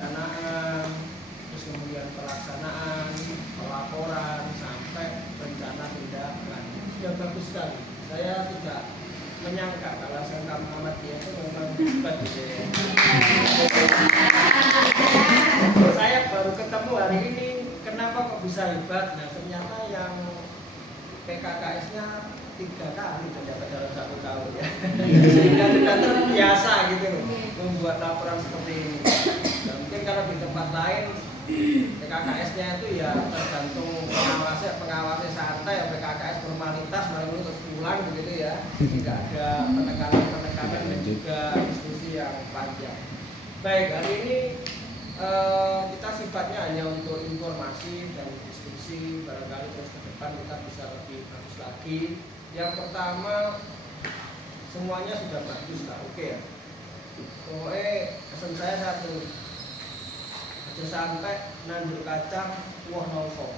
pelaksanaan, terus kemudian pelaksanaan, pelaporan sampai rencana tindak lanjut. Sudah bagus sekali. Saya tidak menyangka kalau saya Muhammadiyah itu memang hebat gitu ya. Saya baru ketemu hari ini, kenapa kok bisa hebat? Nah ternyata yang PKKS-nya 3 kali terdapat dalam 1 tahun ya. Sehingga sudah terbiasa gitu loh membuat laporan seperti ini. Nah, mungkin kalau di tempat lain PKKS-nya itu ya tergantung pengawasnya santai ya, PKKS formalitas lalu terus pulang begitu ya. Tidak ada penekanan dan juga diskusi yang panjang. Baik, hari ini kita sifatnya hanya untuk informasi dan diskusi, barangkali terus ke depan kita bisa lebih bagus lagi. Yang pertama, semuanya sudah bagus lah, oke ya. Pokoknya pesan saya satu, aja sampai nandur kacang wah nongko.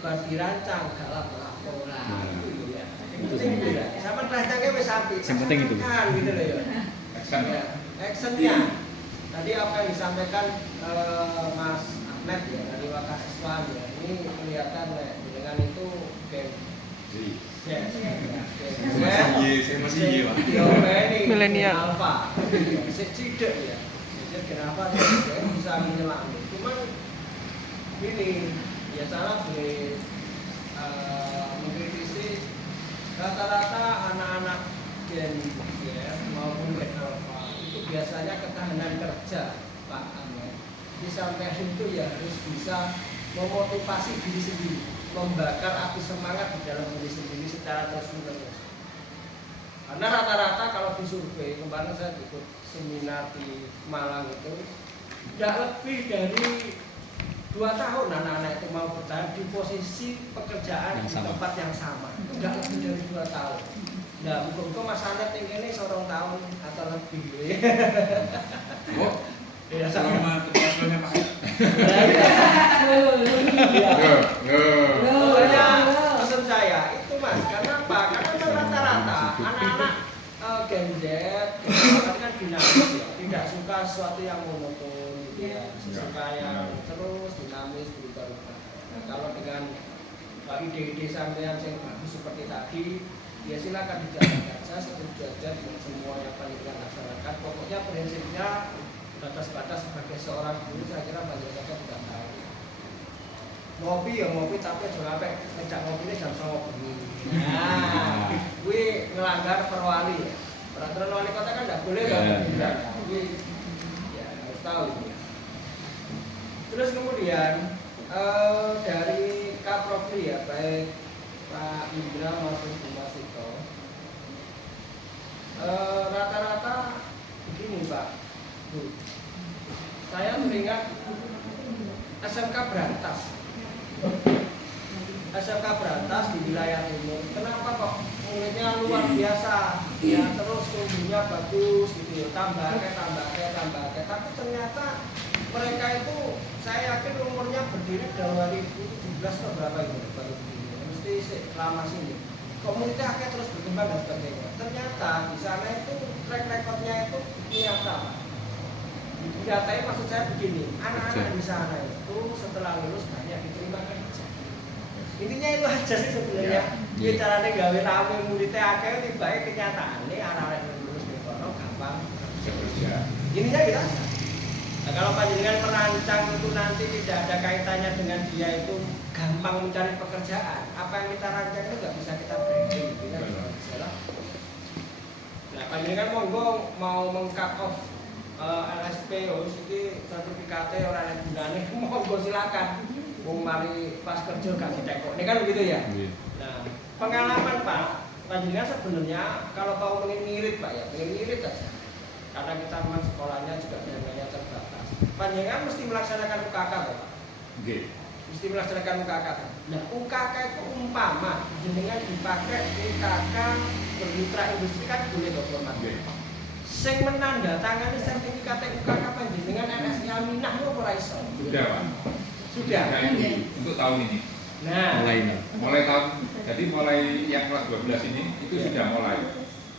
Bar dirancang galak laporan. Itu ya. Penting gitu ya. Sama rancangnya wis apik. Yang penting itu. Kan gitu loh ya. Actionnya. Tadi apa yang disampaikan Mas Ahmed ya dari Wakasiswa ya. Ini kelihatan dengan itu milenial alfa tidak ya. Jadi kenapa dia bisa menyelami? Cuman ini ya salah boleh mengkritisi rata-rata anak-anak Gen ya maupun Gen Alpha itu biasanya ketahanan kerja Pak Ahmed. Di samping itu ya harus bisa memotivasi diri sendiri, membakar api semangat di dalam diri sendiri secara terus-menerus. Karena rata-rata kalau disurvei, kemarin saya ikut seminar di Malang itu, tidak lebih dari 2 tahun anak-anak itu mau bertahan di posisi pekerjaan di tempat yang sama. Tidak lebih dari 2 tahun. Nah, muka-muka Mas Anet ini seorang tahun atau lebih. Oh, ya, selama kepuasannya Pak. Pokoknya pesan saya itu Mas, karena apa? Karena rata-rata anak-anak Gen Z kan dinamis ya, tidak suka sesuatu yang monoton, ya, suka yang terus dinamis berubah-ubah. Nah, kalau dengan ide-ide sampean yang bagus seperti tadi, ya silakan dijalankan. Saya setuju aja dengan semua yang panjenengan laksanakan. Pokoknya prinsipnya batas-batas sebagai seorang guru saya kira panjenengan tidak tahu. Ngopi ya ngopi tapi jangan sampai ngejak ngopinya jam 9 bengi. Nah, gue ngelanggar perwali ya. Peraturan wali kota kan tidak boleh kan? Gue ya harus tahu. Terus kemudian dari Kapropri ya, baik Pak Indra maupun Bu Masito, rata-rata begini Pak, Bu. Saya teringat SMK Berantas. SMK Berantas di wilayah timur. Kenapa kok muridnya luar biasa? Ya terus tumbuhnya bagus gitu ya. Tambah. Tapi ternyata mereka itu saya yakin umurnya berdiri dari 2017 atau berapa itu baru berdiri. Mesti lama sini. Komunitas akhirnya terus berkembang dan sebagainya. Ternyata di sana itu track recordnya itu nyata. Nyatanya maksud saya begini, anak-anak di sana itu setelah lulus banyak diterima kerja. Intinya itu aja sih sebenarnya. Dia caranya gawe rame muridnya akhirnya tiba-tiba kenyataannya anak-anak yang lulus di kono gampang kerja. Ininya kita aja. Nah, kalau panjenengan merancang itu nanti tidak ada kaitannya dengan dia itu gampang mencari pekerjaan, apa yang kita rancang itu nggak bisa kita branding, kita salah. Nah, panjenengan monggo mau meng-cut off LSP, ini sertifikatnya orang yang gunanya, monggo silakan. Wong mari pas kerja gak ditekok, ini kan begitu ya. Nah, pengalaman Pak, panjenengan sebenarnya kalau mau mengirit Pak ya, mengirit aja. Karena kita memang sekolahnya juga dananya terbatas. Panjenengan mesti melaksanakan UKK Pak. Mesti melaksanakan UKK. Nah, UKK itu umpama jenengan dipakai UKK bermitra industri kan boleh dong format. Sing menandatangani sertifikat UKK panjenengan NSI Aminah lho ora iso. Sudah Pak. Sudah. Untuk tahun ini. Nah, mulai tahun. Jadi mulai yang kelas 12 ini itu sudah mulai.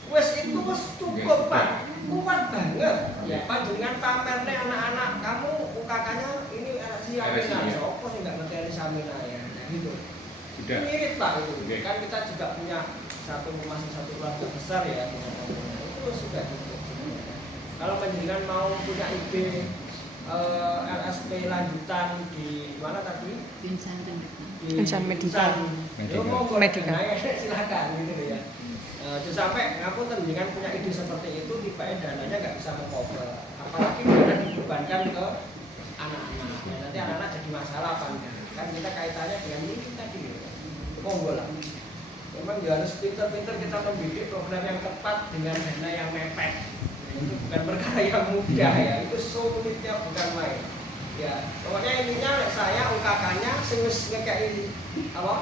Wes itu wes cukup Pak. Kuat banget. Ya panjenengan pamerne anak-anak resi ya. Sopo sih nggak ngerti Samina ya, gitu. Sudah. Mirip Pak itu. Oke. Kan kita juga punya masih satu keluarga besar ya punya Samina. Itu sudah cukup sebenarnya. Kalau penjenengan mau punya ide LSP lanjutan di mana tadi? Insan Medica. Itu mau Medica. silakan gitu ya. Terus sampai ngapunten dengan punya ide seperti itu tiba-tiba dananya nggak bisa mengcover, apalagi dana dibebankan ke anak-anak. Nah, nanti anak-anak jadi masalah apa enggak? Kan kita kaitannya dengan ini tadi. Monggo lah. Memang ya harus pintar-pintar kita membidik program yang tepat dengan dana yang mepet. Itu bukan perkara yang mudah ya. Itu sulitnya bukan main. Ya, pokoknya intinya saya UKK-nya sing wis ngekeki apa?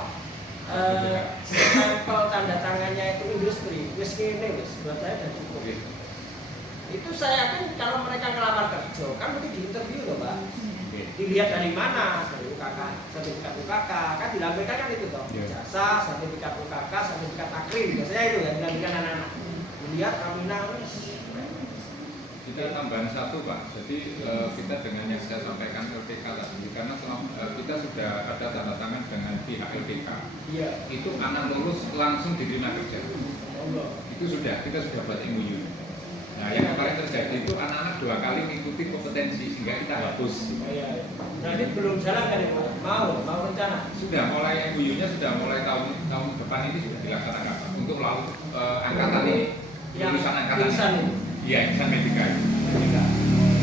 Stempel tanda tangannya itu industri, wis kene wis buat saya sudah cukup. Itu saya yakin kalau mereka ngelamar kerja kan mesti diinterview loh Pak. Dilihat dari mana, dari UKK, sertifikat UKK, kan dilampirkan kan itu toh, jasa, sertifikat UKK, sertifikat akrim, biasanya itu ya dilampirkan anak-anak. Melihat Amina wis. Kita tambahan satu Pak, jadi kita dengan yang saya sampaikan LPK tadi, karena kita sudah ada tanda tangan dengan pihak LPK, itu anak lulus langsung diterima kerja, itu sudah, kita sudah buat MOU. Nah yang kemarin terjadi itu anak-anak 2 kali mengikuti kompetensi sehingga kita hapus. Nah ini belum jalan kan Pak? Mau rencana? Sudah mulai MOU-nya sudah mulai tahun depan ini sudah dilaksanakan Pak, untuk lalu angkatan ini, lulusan angkatan ini. Iya, insan Medica.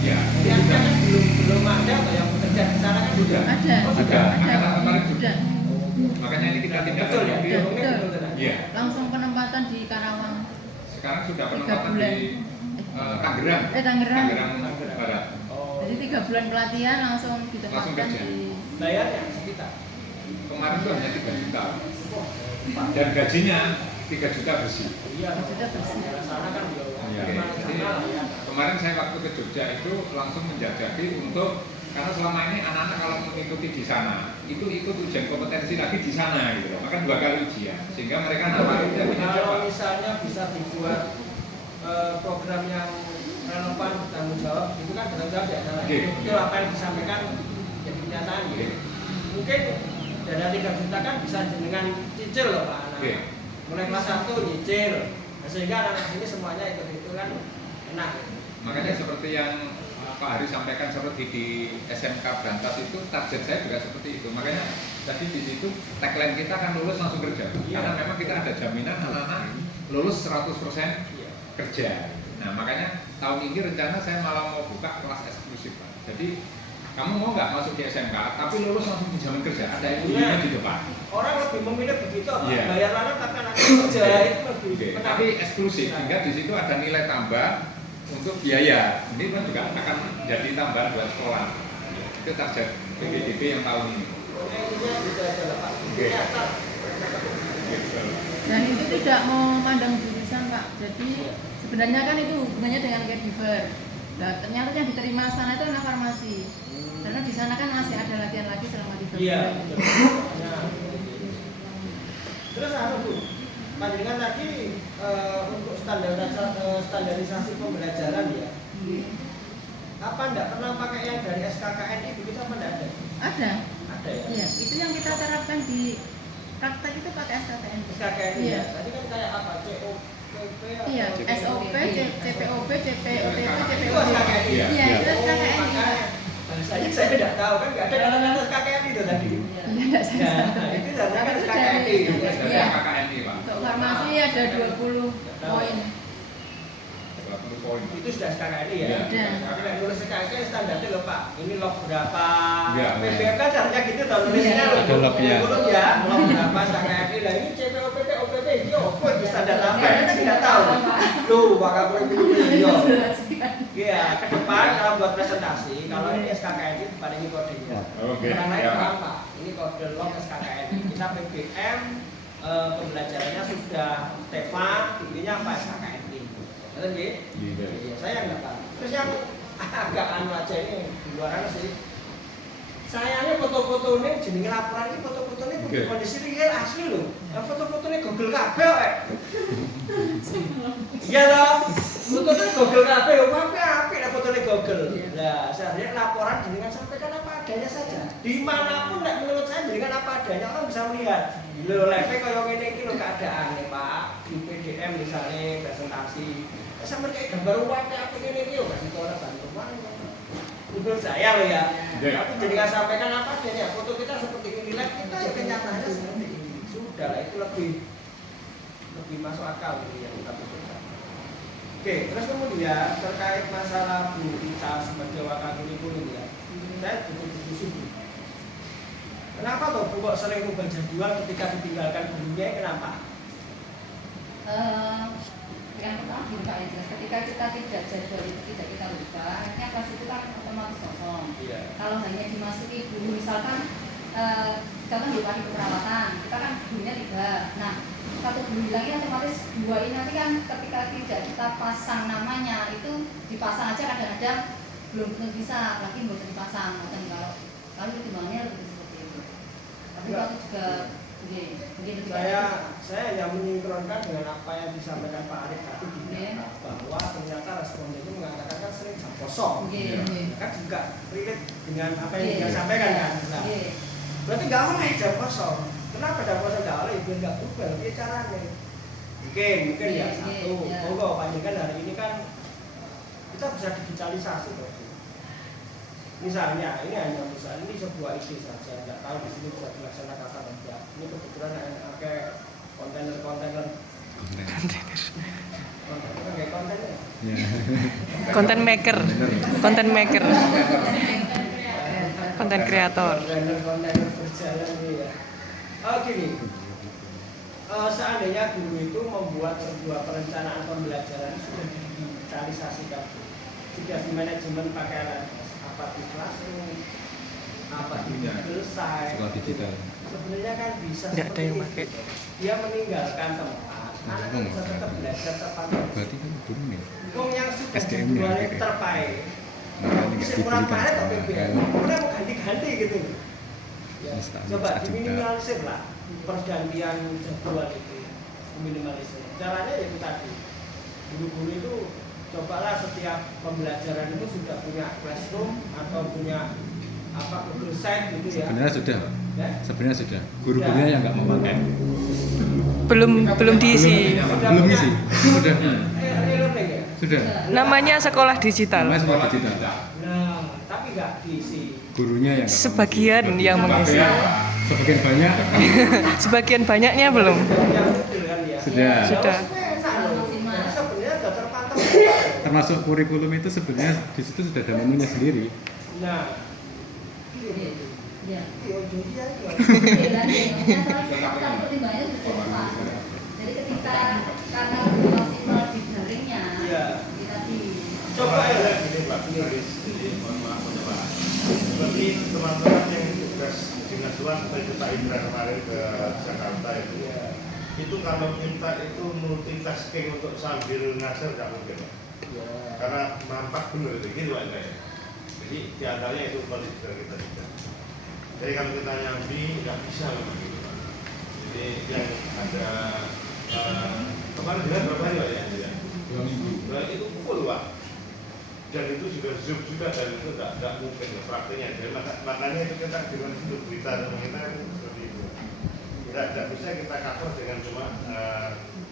Iya. Yang kan belum ada atau yang bekerja di sana kan sudah. Ada. Oh, sudah. Angkatan kemarin Sudah. Makanya ini kita tindak betul ya. Betul. Iya. Langsung penempatan di Karawang. Sekarang sudah penempatan di Tangerang. Tangerang Barat. Jadi 3 bulan pelatihan langsung ditempatkan di. Bayarnya sekitar. Kemarin itu hanya 3 juta. Dan gajinya 3 juta bersih. Iya. 3 juta bersih. Sana kan Jadi, kemarin saya waktu ke Jogja itu langsung menjajaki untuk, karena selama ini anak-anak kalau mengikuti di sana itu ikut ujian kompetensi lagi di sana gitu loh, maka 2 kali ujian sehingga mereka nawarin kalau misalnya bisa dibuat program yang relevan bertanggung jawab itu kan bertanggung jawab ya salah. Itu apa yang disampaikan jadi kenyataan gitu. Mungkin dana 3 juta kan bisa dengan cicil loh Pak anak. Mulai kelas 1 nyicil. Sehingga anak-anak ini semuanya ikut-ikut kan enak. Makanya seperti yang Pak Hari sampaikan seperti di SMK Brantas itu target saya juga seperti itu. Makanya tadi di situ tagline kita kan lulus langsung kerja. Karena memang kita ada jaminan anak-anak lulus 100% kerja. Nah makanya tahun ini rencana saya malah mau buka kelas eksklusif Pak. Jadi kamu mau nggak masuk di SMK tapi lulus langsung dijamin kerja, ada ilmunya di depan. Orang lebih memilih begitu Pak. Bayar lana tapi anaknya kerja itu lebih tapi eksklusif sehingga di situ ada nilai tambah untuk biaya. Ini kan juga akan jadi tambahan buat sekolah. Itu target PPDB yang tahun ini. Intinya gitu aja lah Pak. Dan itu tidak memandang jurusan Pak. Jadi sebenarnya kan itu hubungannya dengan caregiver. Nah, ternyata yang diterima sana itu anak farmasi. Karena di sana kan masih ada latihan lagi selama 3 bulan. Iya. Terus apa tuh? Panjenengan tadi untuk standarisasi pembelajaran ya. Apa enggak pernah pakai yang dari SKKNI begitu apa enggak ada? Ada. Ada ya. Iya, itu yang kita terapkan di praktek itu pakai SKKNI. SKKNI Iya. ya. Tadi kan kayak apa? COPP. Iya, SOP, CPOP, CPOTP, Itu CPOP. SKKNI. Iya, itu SKKNI. Saya tidak tahu kan nggak ada kata-kata SKKNI itu tadi. Iya, saya Nah, itu kan SKKNI. Iya. KKNI Pak. Untuk farmasi ada 20 poin. 20 poin. Itu sudah SKKNI ya. Iya. Tapi kalau nulis SKKNI standarnya loh Pak. Ini log berapa? Iya. PBM kan caranya gitu tuh nulisnya loh. Ada lognya. Ya, log berapa SKKNI lah ini CPOPP OPP ini apa di standar apa? Kita tidak tahu. Loh, bakal video. Iya, ke depan kalau buat presentasi, kalau ini SKKNI pada ini kodenya. Oke. Orang lain Ya, paham Pak. Pak. Ini kode log SKKNI. Kita PBM pembelajarannya sudah TEFA, intinya apa SKKNI. Betul nggih? Iya, saya enggak paham. Terus yang agak anu aja ini di luar sih. Sayangnya foto-foto ini jenenge laporan ini foto-foto ini bukan kondisi real asli loh. Foto-foto ini Google kabeh kok. Iya toh. Foto ini Google kabeh, oke lah foto foto-foto Google. Iya. Nah, seharusnya laporan jenengan sampaikan apa adanya saja. Dimanapun nek menurut saya jenengan apa adanya orang bisa melihat. Lho lepe kaya ngene iki lho keadaane Pak. Di PDM misalnya presentasi. Sampai kayak gambar uangnya apa ngene iki yo kasih tau bantuan. Menurut saya loh ya. Tapi jenengan sampaikan apa adanya. Foto kita seperti ini, live kita ya kenyataannya seperti ini. Sudah lah itu lebih masuk akal gitu yang kita butuhkan. Oke, terus kemudian terkait masalah Bu Ica sebagai wakil kurikulum ya, saya betul-betul subuh. Kenapa toh Bu kok sering ubah jadwal ketika ditinggalkan gurunya? Kenapa? Yang pertama gini Pak Idris, ketika kita tidak jadwal itu tidak kita ubah, akhirnya kelas itu kan otomatis kosong. Iya. Kalau hanya dimasuki guru misalkan contoh di pagi keperawatan, kita kan gurunya 3. Nah, satu guru hilangnya otomatis 2 ini nanti kan ketika tidak kita pasang namanya itu dipasang aja kadang-kadang belum tentu bisa lagi mau dipasang atau kalau pertimbangannya lebih seperti itu. Tapi kalau juga mungkin saya hanya menyinkronkan dengan apa yang disampaikan Pak Arif tadi di bahwa ternyata responden itu mengatakan kan sering jam kosong. Kan juga relate dengan apa yang dia sampaikan kan. Nah, berarti nggak oleh jam kosong. Kenapa jam kosong nggak oleh? Biar nggak berubah. Dia caranya. Mungkin ya satu. Monggo panjangkan hari ini kan kita bisa digitalisasi kok. Misalnya, ini hanya misalnya ini sebuah ide saja, nggak tahu di sini bisa dilaksanakan atau tidak. Ini kebetulan yang pakai kontainer. Kayak kontainer. Content maker, content creator. Kontainer berjalan ini ya. Gini, seandainya guru itu membuat sebuah perencanaan pembelajaran sudah digitalisasikan, sudah di manajemen pakai alat apa di Classroom, apa di Google Site, sekolah digital. sebenarnya kan bisa Nggak ada yang seperti pakai. itu. Dia meninggalkan tempat, anak bisa tetap belajar terpantau. Berarti kan burung ya. Wong yang sudah SDM-nya jadwalnya gitu. terpakai, Makanya nggak bisa kurang diberikan padat tapi sama biar kemudian mau ganti-ganti gitu. Ya, Instagram coba saja. diminimalisir lah pergantian jadwal itu, diminimalisir. Caranya ya itu tadi, guru-guru itu cobalah setiap pembelajaran itu sudah punya Classroom atau punya apa Google Site gitu ya. Sebenarnya sudah. Guru-gurunya yang nggak mau pakai. Belum diisi. Belum isi. Sudah. E-learning ya. Sudah. Namanya sekolah digital. Namanya sekolah digital. Nah, tapi nggak diisi. Gurunya yang nggak mau Sebagian isi. yang mengisi. Sebagian banyak. Sebagian banyaknya belum. Yang model kan ya. Sudah. Sudah. Jadi sebenarnya sudah terpantau. Termasuk kurikulum itu sebenarnya di situ sudah ada menunya sendiri. Nah, Iya. jadi aja. Jadi ketika karena masih di daringnya, Iya. kita di Coba ya. Ini Pak, mohon maaf Pak. Seperti teman-teman yang tugas dinas luar seperti Pak Indra kemarin ke Jakarta itu kalau minta itu multitasking untuk sambil ngajar nggak mungkin Pak. Karena nampak benar gitu Pak Indra ya. Jadi di antaranya itu kondisi kita juga. Jadi kalau kita nyambi nggak bisa memang gitu Pak. Jadi yang ada kemarin bilang berapa hari Pak ya? 2 minggu. Nah, itu full Pak. Dan itu juga zoom juga dan itu nggak mungkin ya, prakteknya. Jadi makanya itu kita dengan itu berita sama kita itu seperti itu. Tidak bisa kita cover dengan cuma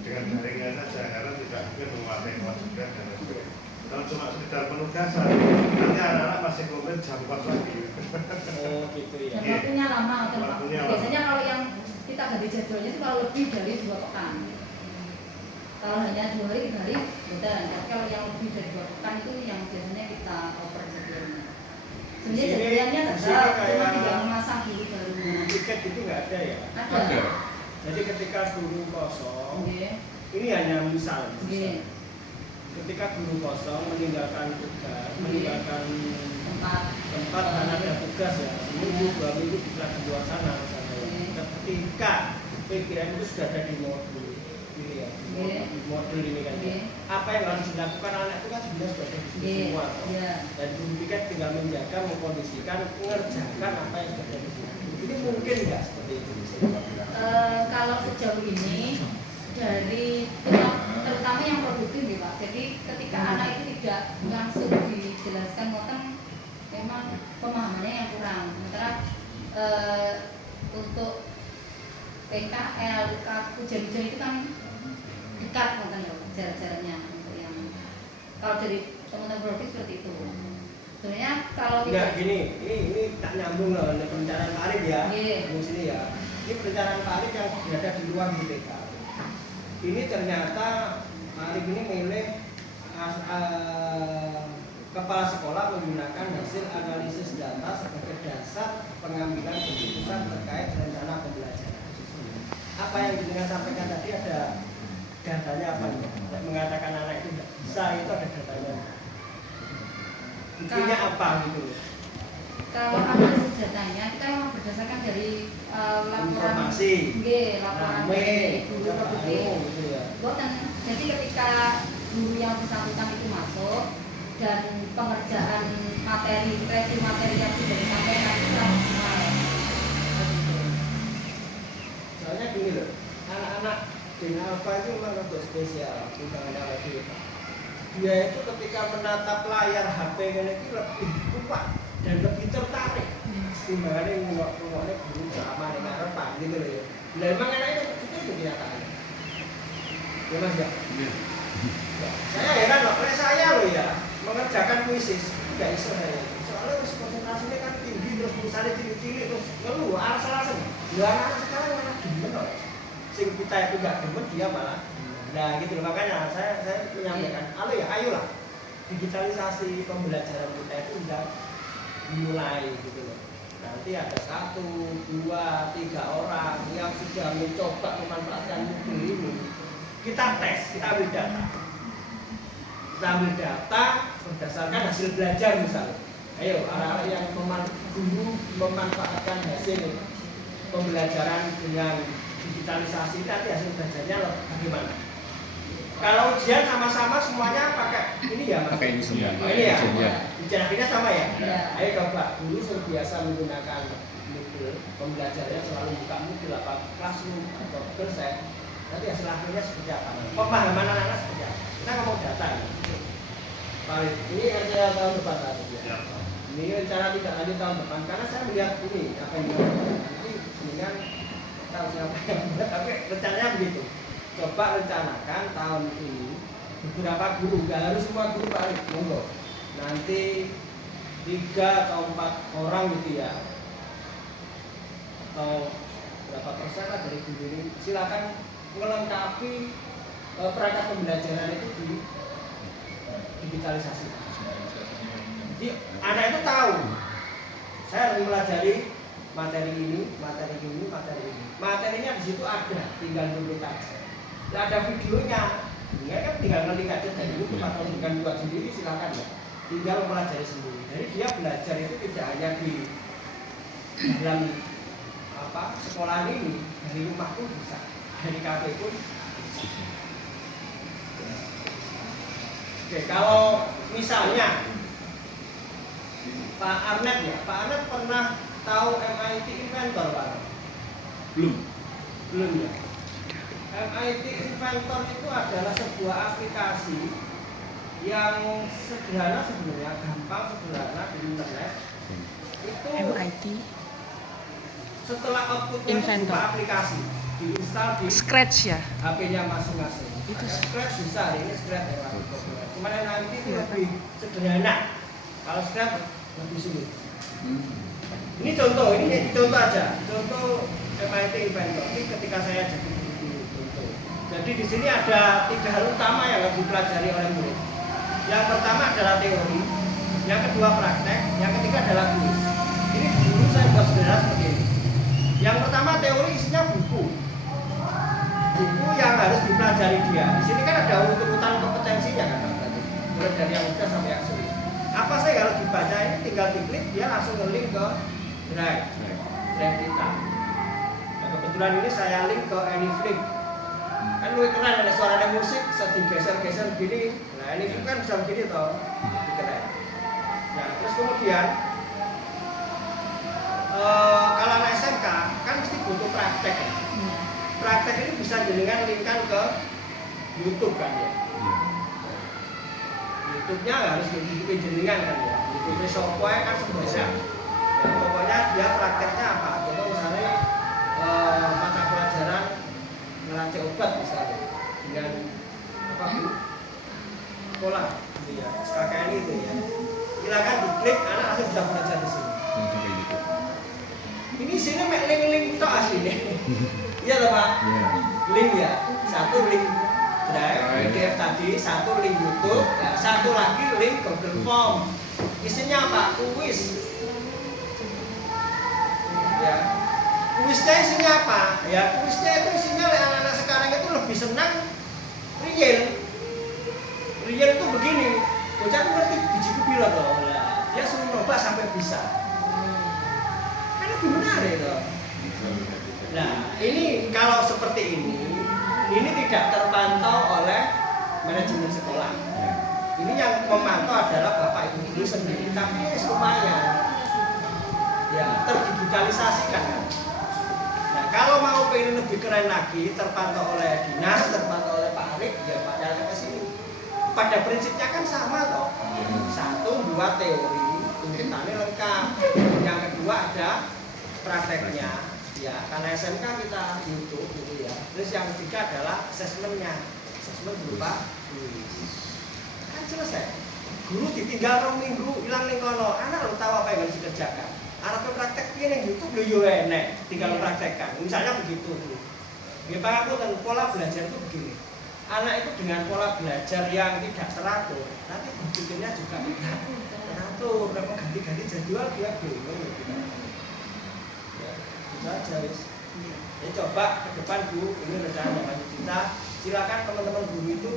dengan daringnya saja karena tidak mungkin menguasai kelas juga dan lain-lain. Kalau cuma sekedar penugasan, nanti anak-anak masih komplain jam 4 lagi. Oh gitu ya. dan waktunya lama. Waktunya lama. Biasanya kalau yang kita ganti jadwalnya itu kalau lebih dari 2 pekan. Kalau hanya 2 hari, 3 hari, udah. Tapi kalau yang lebih dari 2 pekan itu yang biasanya kita oper jadwalnya. Sebenarnya jadwalnya tetap, cuma tinggal memasang dulu baru. Tiket itu nggak ada ya. Ada. Jadi ketika guru kosong, Oke. ini hanya misal. Oke. Ketika guru kosong meninggalkan tugas, meninggalkan tempat karena ada tugas ya, seminggu 2 minggu di luar sana misalnya. Ketika PGM itu sudah ada di modul ini ya, di modul ini kan. Apa yang harus dilakukan anak itu kan sebenarnya sudah ada di situ semua. Dan guru piket tinggal menjaga, mengkondisikan, mengerjakan apa yang sudah ada di situ. Ini mungkin nggak seperti itu? Kalau sejauh ini dari terutama yang produktif nih Pak. Jadi ketika anak itu tidak langsung dijelaskan ngoten memang pemahamannya yang kurang. Sementara untuk PKL, ujian-ujian itu kan dekat ngoten ya jarak-jaraknya untuk yang kalau dari teman-teman berarti seperti itu. Sebenarnya kalau Enggak tidak gini, ini tak nyambung loh dengan perencanaan tarif ya. Iya. Di sini ya. Ini perencanaan tarif yang berada di luar BPK. Ini ternyata tarif ini milik kepala sekolah menggunakan hasil analisis data sebagai dasar pengambilan keputusan terkait rencana pembelajaran. Apa yang dengan sampaikan tadi ada datanya apa? Mengatakan anak itu tidak bisa, itu ada datanya. Intinya apa gitu? kalau analisis datanya kita memang berdasarkan dari laporan Informasi. laporan Rame, dari guru udah produktif. gitu ya. Boten. Jadi ketika guru yang bersangkutan itu masuk dan pengerjaan materi, review materi yang sudah disampaikan itu telah maksimal. Soalnya gini loh, anak-anak Gen Alpha itu memang untuk spesial, bukan ada lagi. Dia itu ketika menatap layar HP itu lebih kuat dan lebih tertarik. Timbangannya ngomongnya guru selama dengan repan gitu loh ya. Nah emang anaknya itu kenyataan. Ya mas ya. Ya, saya heran loh, oleh saya loh ya mengerjakan kuisis nggak iso saya. Soalnya konsentrasinya kan tinggi terus misalnya cilik-cilik terus ngeluh alasan-alasan. Dua anak sekarang malah demen loh. Sing kita itu nggak demen dia malah. Nah gitu loh, makanya saya menyampaikan, ayolah digitalisasi pembelajaran kita itu udah dimulai gitu loh. Nanti ada 1, 2, 3 orang yang sudah mencoba memanfaatkan mobil ini. Kita tes, kita ambil data. Kita ambil data berdasarkan hasil belajar misalnya. Ayo, anak-anak yang guru memanfaatkan hasil pembelajaran dengan digitalisasi, nanti hasil belajarnya bagaimana? Kalau ujian sama-sama semuanya pakai ini ya mas? Pakai ini semua. Ini ya? Iya. Ujian akhirnya sama ya? Iya. Ayo coba, dulu biasa menggunakan moodle, pembelajarannya selalu buka moodle apa classroom atau dosen. Nanti hasil akhirnya seperti apa? Pemahaman anak-anak seperti apa? Kita ngomong data ini. Baik, ini rencana tahun depan tadi ya. Ini rencana tidak lanjut tahun depan karena saya melihat ini apa yang dilakukan. Jadi dengan tahu siapa yang buat, tapi rencananya begitu. Coba rencanakan tahun ini beberapa guru, nggak harus semua guru Pak Arif, monggo. Nanti 3 atau 4 orang gitu ya, atau berapa persen lah dari guru ini, silakan melengkapi perangkat pembelajaran itu di digitalisasi. Jadi anak itu tahu, saya harus mempelajari materi ini, materi ini, materi ini. Materinya di situ ada, tinggal dulu aja. Ada videonya, dia kan tinggal ngelik aja dari YouTube atau dengan buat sendiri silakan ya. Tinggal mempelajari sendiri. Jadi dia belajar itu tidak hanya di dalam sekolah ini, dari rumah pun bisa, dari kafe pun bisa. Oke, kalau misalnya Pak Arnett ya, Pak Arnett pernah tahu MIT Inventor Pak? Belum ya. MIT Inventor itu adalah sebuah aplikasi yang sederhana sebenarnya, gampang, sederhana di internet. Itu MIT setelah outputnya Inventor. itu aplikasi diinstal di Scratch ya. HP-nya masing-masing. Itu Ada Scratch bisa, ini Scratch ya. Cuman MIT itu lebih sederhana. Kalau Scratch lebih sulit. Ini contoh aja. Contoh MIT Inventor. Ini ketika saya jadi guru contoh. Jadi di sini ada 3 hal utama yang harus dipelajari oleh murid. Yang pertama adalah teori, yang kedua praktek, yang ketiga adalah kuis. Ini dulu saya buat sederhana seperti ini. Yang pertama teori isinya buku. Buku yang harus dipelajari dia. Di sini kan ada urutan kompetensinya kan, mulai dari yang mudah sampai yang sulit. Apa sih yang harus dibaca ini? Tinggal diklik, dia langsung nge-link ke drive kita. Nah, kebetulan ini saya link ke Anyflix. Kan lebih keren, ada suaranya musik, bisa digeser-geser begini. Nah Anyflix kan bisa begini toh, lebih keren. Nah terus kemudian kalau anak SMK kan mesti butuh praktek ya. Praktek ini bisa jenengan linkkan ke YouTube kan ya. YouTube-nya harus YouTube jenengan kan ya. YouTube software kan sebenarnya. Ya, pokoknya dia prakteknya apa? Contoh misalnya mata pelajaran ngeracik obat misalnya dengan apa Bu? Sekolah gitu ya, SKKN itu ya. Silakan diklik, anak langsung bisa belajar di sini. Langsung ke YouTube. Ini sini mek link-link tok asline. Iya toh Pak? Iya. Link ya. Satu link Drive, PDF tadi, satu link YouTube, ya, satu lagi link Google Form. Isinya apa? Kuis. Ya. Kuisnya isinya apa? Ya, kuisnya itu isinya anak-anak sekarang itu lebih senang real. Real itu begini. Bocah itu ngerti biji kupil toh. Nah, dia suruh coba sampai bisa. Kan lebih menarik toh. Nah, ini kalau seperti ini tidak terpantau oleh manajemen sekolah. Ini yang memantau adalah Bapak Ibu guru sendiri, tapi lumayan ya terdigitalisasikan kan. Nah, kalau mau pengen lebih keren lagi, terpantau oleh dinas, terpantau oleh Pak Arik, ya Pak jalan ke sini. Pada prinsipnya kan sama toh. Satu, dua teori, tuntutannya lengkap. Yang kedua ada prakteknya. Ya, karena SMK kita YouTube gitu ya. Terus yang ketiga adalah asesmennya. Asesmen berupa kuis. Kan selesai. Guru ditinggal 2 minggu hilang ning kono. Anak lo tahu apa yang harus dikerjakan. Arep praktek piye ning YouTube lho yo enek, tinggal praktekkan. Misalnya begitu dulu. Ya Pak, aku dan pola belajar itu begini. Anak itu dengan pola belajar yang tidak teratur, nanti berpikirnya juga tidak teratur. Kalau ganti-ganti jadwal dia bingung gitu. Aja wis. Ya coba ke depan Bu, ini rencana lanjut kita. Silakan teman-teman guru itu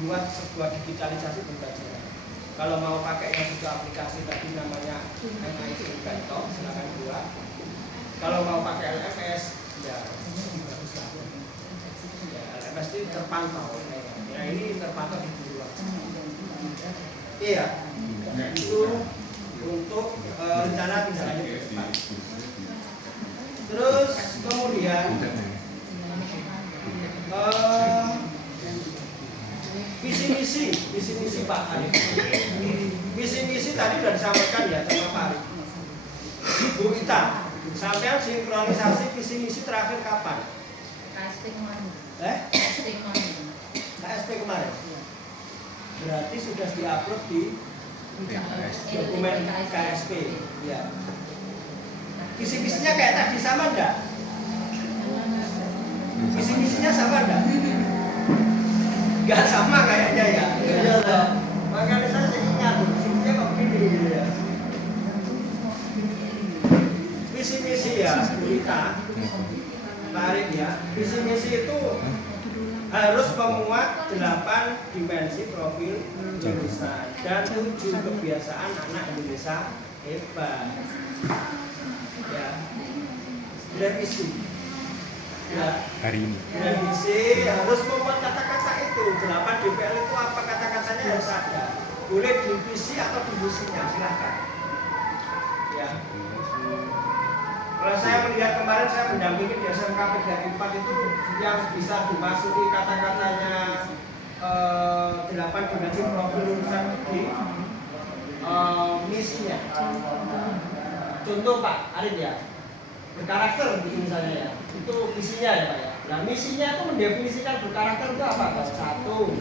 buat sebuah digitalisasi pembelajaran. Kalau mau pakai yang sudah aplikasi tadi namanya MIT Inventor, silakan buat. Kalau mau pakai LMS, ya bagus lah. Ya, LMS itu terpantau. Ya ini terpantau di guru. Iya. Itu untuk rencana tindak lanjut ke depan. Terus kemudian visi misi Pak Arif. Visi misi tadi sudah disampaikan ya sama Pak Arif. Bu Ita, sampai sinkronisasi visi misi terakhir kapan? KSP kemarin. KSP kemarin. Berarti sudah diupload di dokumen KSP. Ya. Visi-misinya kayak tadi sama enggak? Visi-misinya sama enggak? Enggak sama kayaknya ya. Iya toh. Makanya saya ingat visi-misinya kok begini gitu ya. Visi-misi ya, kita tarik ya. Visi-misi itu harus memuat 8 dimensi profil jurusan dan 7 kebiasaan anak Indonesia hebat. Ya, revisi ya, Hari ini revisi harus membuat kata-kata itu 8 DPL itu apa kata-katanya harus ada, boleh divisi atau divisinya silahkan ya. Kalau saya melihat kemarin saya mendampingi di SMK PDI 4 itu yang bisa dimasuki kata-katanya 8 dimensi profil lulusan di misinya. Contoh Pak Arif ya, berkarakter misalnya ya, itu visinya ya Pak ya. Nah misinya itu mendefinisikan berkarakter itu apa? Satu,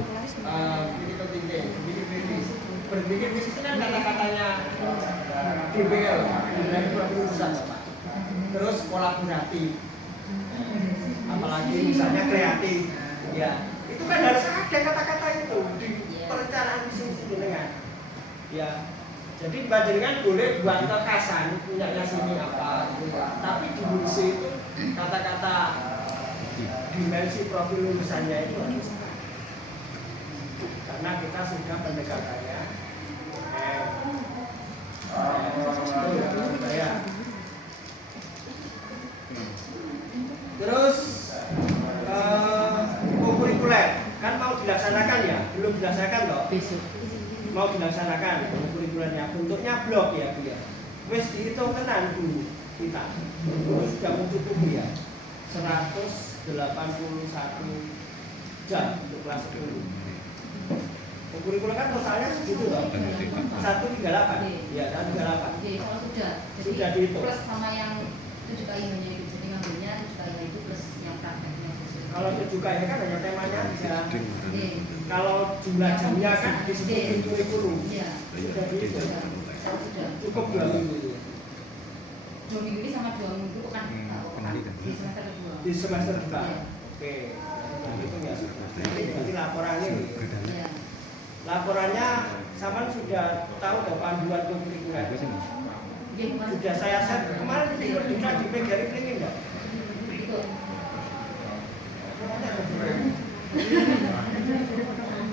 critical thinking, berpikir bisnis itu kan kata-katanya DBL, dari jurusan Pak. Terus kolaboratif, apalagi misalnya kreatif, ya itu kan harus ada kata-kata itu di perencanaan bisnis dengan, ya. Jadi panjenengan boleh buat kekasan punyanya sini apa gitu ya. Tapi di misi itu kata-kata dimensi profil lulusannya itu harus ada. Karena kita sudah pendekatannya terus kurikuler kan mau dilaksanakan ya, belum dilaksanakan loh. Besok mau dilaksanakan kurikulernya, bentuknya blok ya Bu ya. Wis dihitung tenan guru kita. Guru sudah mencukupi ya. 181 jam untuk kelas 10. Kurikulum kan totalnya segitu loh. 138. Iya, 138. Jadi kalau sudah Sudah dihitung. plus sama yang 7 KIM-nya itu, jadi ngambilnya 7 KIM itu plus yang prakteknya khusus. Kalau 7 KIM kan hanya temanya aja. Iya. Kalau jumlah jamnya kan disebut kurikulum. Iya. Sudah dihitung. Sudah. Cukup 2 minggu. 2 minggu ini sama 2 minggu kan di semester kedua. Di semester 2. Iya. Oke. Nah, itu ya. Nanti laporannya. Iya. Laporannya sama sudah tahu nggak panduan kurikulum? Iya, kemarin. Sudah saya share kemarin itu juga di Megari Pringin nggak? Itu.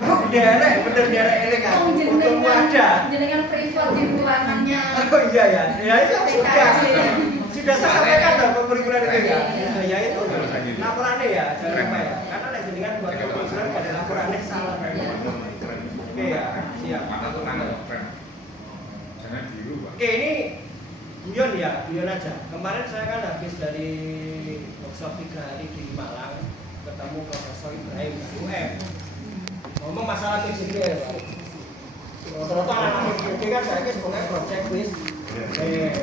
Oh, derek, bener derek eling kan? Oh, Fotomu ada. jenengan privat di ruangannya. Oh iya ya, ya itu sudah saya sampaikan dong ke kurikulum itu ya. Iya. Ya itu laporannya ya, jangan lupa ya. Karena dengan buat kurikulum ada laporannya salah. Oke ya, siap. Mana tuh keren. Jangan biru, Pak. Oke ini guyon ya, guyon aja. Kemarin saya kan habis dari workshop 3 hari di Malang, ketemu Profesor Ibrahim UM. Ngomong masalah PJJ ya Pak. Rata-rata anak PJJ kan saya ini sebenarnya project list. Proyek,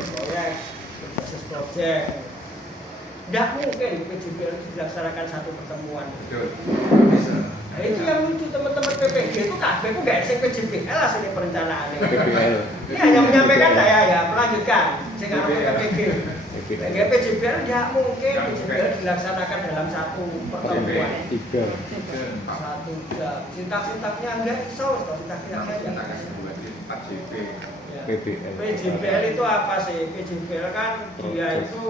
basis project. Tidak mungkin PJJ dilaksanakan satu pertemuan. Betul. Nah, itu yang lucu teman-teman PPG itu kabeh itu nggak sing PJBL lah sini perencanaannya. Ini hanya menyampaikan saya ya, melanjutkan. Saya nggak PPG. Kayak PJBL nggak mungkin PJBL dilaksanakan dalam satu pertemuan. 1 jam. Sintak-sintaknya enggak iso, sintak-sintaknya enggak. PJBL itu apa sih? PJBL kan dia itu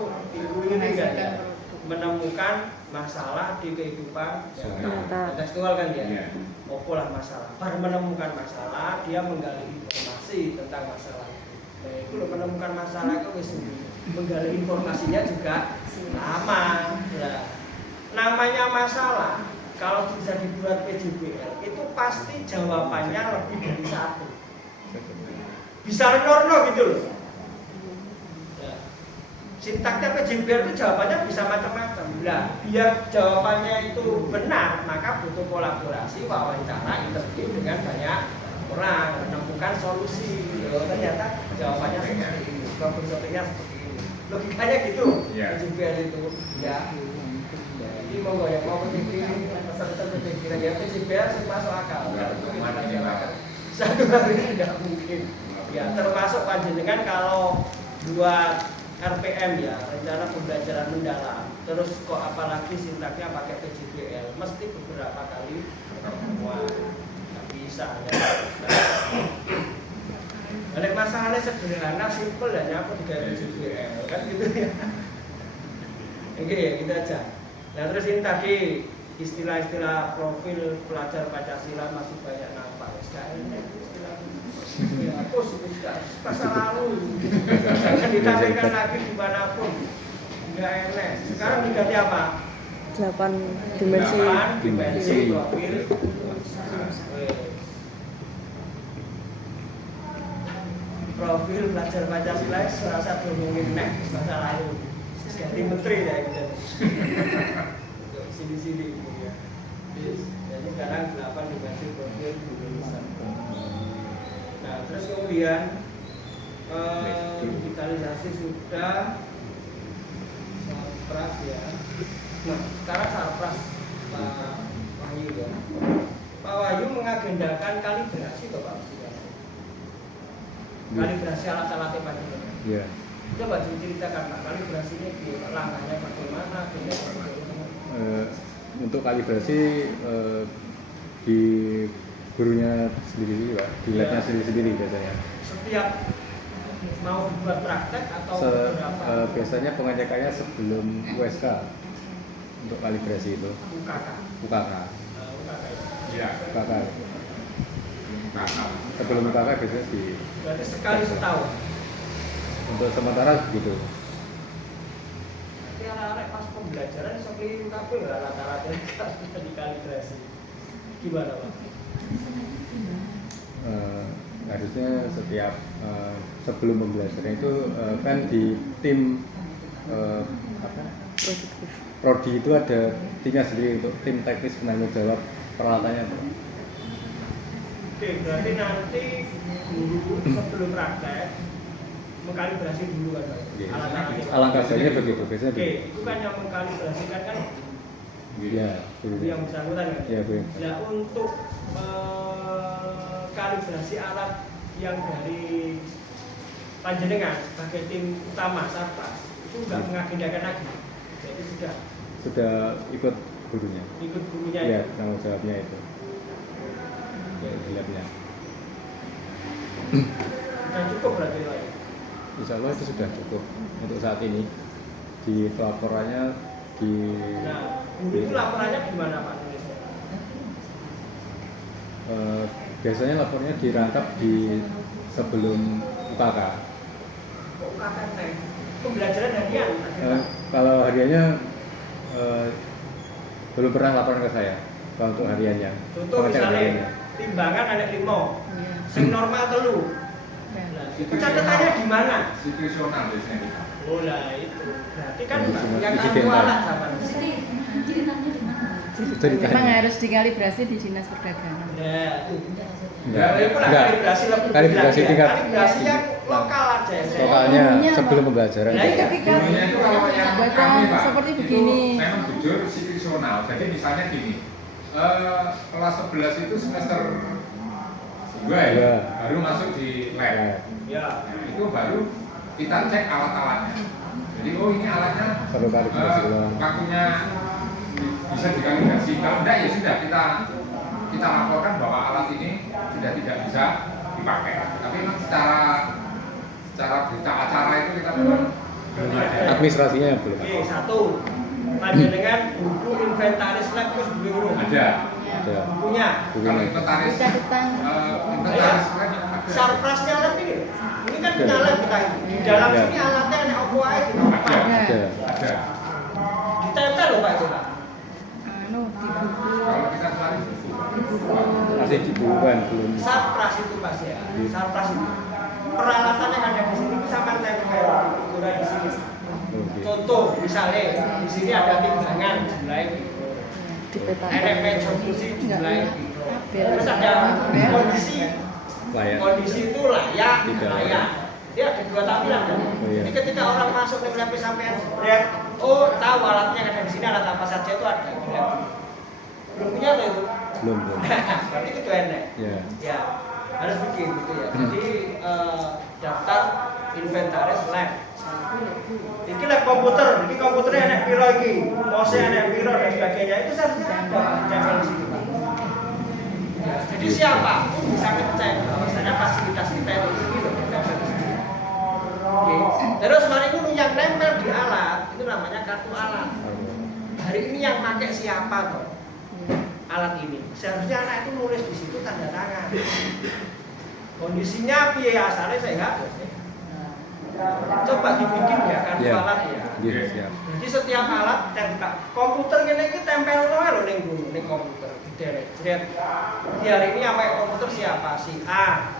ini kan ya, menemukan masalah di kehidupan tekstual kan dia. Opo lah masalah. Baru menemukan masalah, dia menggali informasi tentang masalah. Itu loh, menemukan masalah itu wis menggali informasinya juga lama. Nah, namanya masalah kalau bisa dibuat PJBL itu pasti jawabannya lebih dari satu. Bisa renor gitu loh. Ya. Sintaknya PJBL itu jawabannya bisa macam-macam. Nah, biar jawabannya itu benar, maka butuh kolaborasi, wawancara, interview dengan banyak orang, menemukan solusi. Ternyata jawabannya seperti ini, problemnya seperti ini. Logikanya gitu, PJBL itu. Ya. Jadi mau yang mau PJBL, pesan-pesan PJBL ya PJBL masuk akal. Satu hari tidak mungkin. Ya, termasuk panjenengan kalau buat RPM ya, rencana pembelajaran mendalam. Terus kok apalagi sintaknya pakai PJBL, mesti beberapa kali pertemuan. Nggak bisa ya. Nah, masalahnya sederhana, simpel dan nyapa di PJBL kan gitu ya. Oke ya, gitu aja. Nah, terus ini tadi istilah-istilah profil pelajar Pancasila masih banyak nampak. SKN istilah aku sudah masa lalu jangan ditampilkan lagi dimanapun, nggak enak. Sekarang diganti apa? 8 dimensi. 8 dimensi profil. Profil pelajar Pancasila serasa ngomongin masa lalu. Ganti menteri ya gitu. Sini-sini ya. Jadi sekarang 8 dimensi profil lulusan. Nah, terus kemudian digitalisasi sudah Sarpras ya. Nah, sekarang Sarpras Pak Wahyu ya. Pak Wahyu mengagendakan kalibrasi toh Pak. Kalibrasi alat-alat panjenengan. Iya. Coba diceritakan Pak, kalibrasinya langkahnya bagaimana? Untuk kalibrasi di gurunya sendiri Pak, di labnya sendiri biasanya. Setiap mau buat praktek atau berapa? Biasanya pengecekannya sebelum USK untuk kalibrasi itu. UKK. UKK. Iya. UKK. Kakak. Sebelum UKK biasanya di. Berarti sekali setahun. Untuk sementara begitu. Nanti anak-anak pas pembelajaran bisa keliru kabeh lah rata-rata kita dikalibrasi. Gimana Pak? Harusnya setiap sebelum pembelajaran itu kan di tim prodi itu ada timnya sendiri untuk tim teknis penanggung jawab peralatannya. Oke, berarti nanti guru sebelum praktek mengkalibrasi dulu kan Pak? Iya. Alat-alatnya. Alangkah baiknya begitu, biasanya Oke, begitu. itu kan yang mengkalibrasikan kan Iya, guru yang bersangkutan kan? Iya, Bu. Nah untuk kalibrasi alat yang dari panjenengan sebagai tim utama Sarpas itu nggak mengagendakan lagi, jadi Sudah ikut gurunya. ikut gurunya Iya, itu. tanggung jawabnya itu. Ya, di labnya. Sudah cukup berarti Pak? Insya Allah itu sudah cukup untuk saat ini. Di pelaporannya di Nah, guru itu laporannya gimana Pak? biasanya lapornya dirangkap di sebelum UKK. Kok UKK pembelajaran harian? Kalau hariannya belum pernah laporan ke saya. Kalau untuk hariannya. Contoh Pengecekan hariannya. misalnya timbangan ada 5, Iya. sing normal telu. Ya. Nah, itu catatannya di mana? Situasional biasanya kita. Oh lah itu. Berarti kan Ya, cuma yang insidental. aktualan sama. Memang harus dikalibrasi di dinas perdagangan. Ya, Enggak, itu lah enggak. kalibrasi lebih Kalibrasi lagi ya. tingkat Kalibrasi yang lokal aja ya. lokalnya Umumnya, sebelum Pak. pembelajaran. Nah, Jadi iya. ketika Dulunya itu kalau yang jabatan kami Pak, seperti itu begini, memang jujur situasional. Jadi misalnya gini, kelas 11 itu semester 2 ya, Iya. baru masuk di lab. Ya, Ya. Nah, itu baru kita cek alat-alatnya. Jadi oh ini alatnya perlu kalibrasi ulang. waktunya bisa dikalibrasi. Kalau enggak ya sudah kita laporkan bahwa alat ini sudah tidak bisa dipakai. Tapi memang secara berita acara itu kita memang belum ada. Administrasinya yang belum Oke, satu. Panjenengan buku inventaris lab terus belum Ada. ada. bukunya. Kalau inventaris catatan inventaris kan ada. Sarprasnya lab ini. Ini kan punya lab kita ini. Di dalam Ya. sini alatnya ada apa aja gitu. Ada. Ada. Ada. Ditempel loh Pak itu Pak. anu di buku Kalau kita cari Masih di bukan belum. Sarpras itu Pak ya. Sarpras itu. Peralatan yang ada di sini bisa menempel ukuran di sini. Oke. Contoh misalnya di sini ada timbangan jumlahnya gitu. dipetakan. Ada meja kursi jumlahnya gitu. tabel Terus ada kondisi Layak. kondisi itu layak, Tidak layak. Dia ada dua tampilan kan. Oh, iya. Jadi ketika orang masuk ke lab sampai lihat, oh tahu alatnya ada di sini, alat apa saja itu ada di lab. Belum punya tuh itu. Belum. Berarti itu enak. Ya. Ya harus bikin gitu ya. Jadi daftar inventaris lab. Ini lab komputer, ini komputernya enak piro iki, mouse enak piro dan sebagainya itu seharusnya ada tempel di sini. Ya, jadi siapa pun bisa ngecek bahwasanya fasilitas kita itu di sini loh, tempel di sini. Oke. Terus mari itu yang nempel di alat itu namanya kartu alat. Hari ini yang pakai siapa toh? Alat ini. Seharusnya anak itu nulis di situ tanda tangan. Kondisinya piye asalnya sehat. Coba dibikin ya kartu Ya. alat ya. Iya, siap. Jadi setiap alat tempel komputer ngene iki tempel wae lho ning guru ning komputer. Deret. Di hari ini yang pakai komputer siapa? Si A.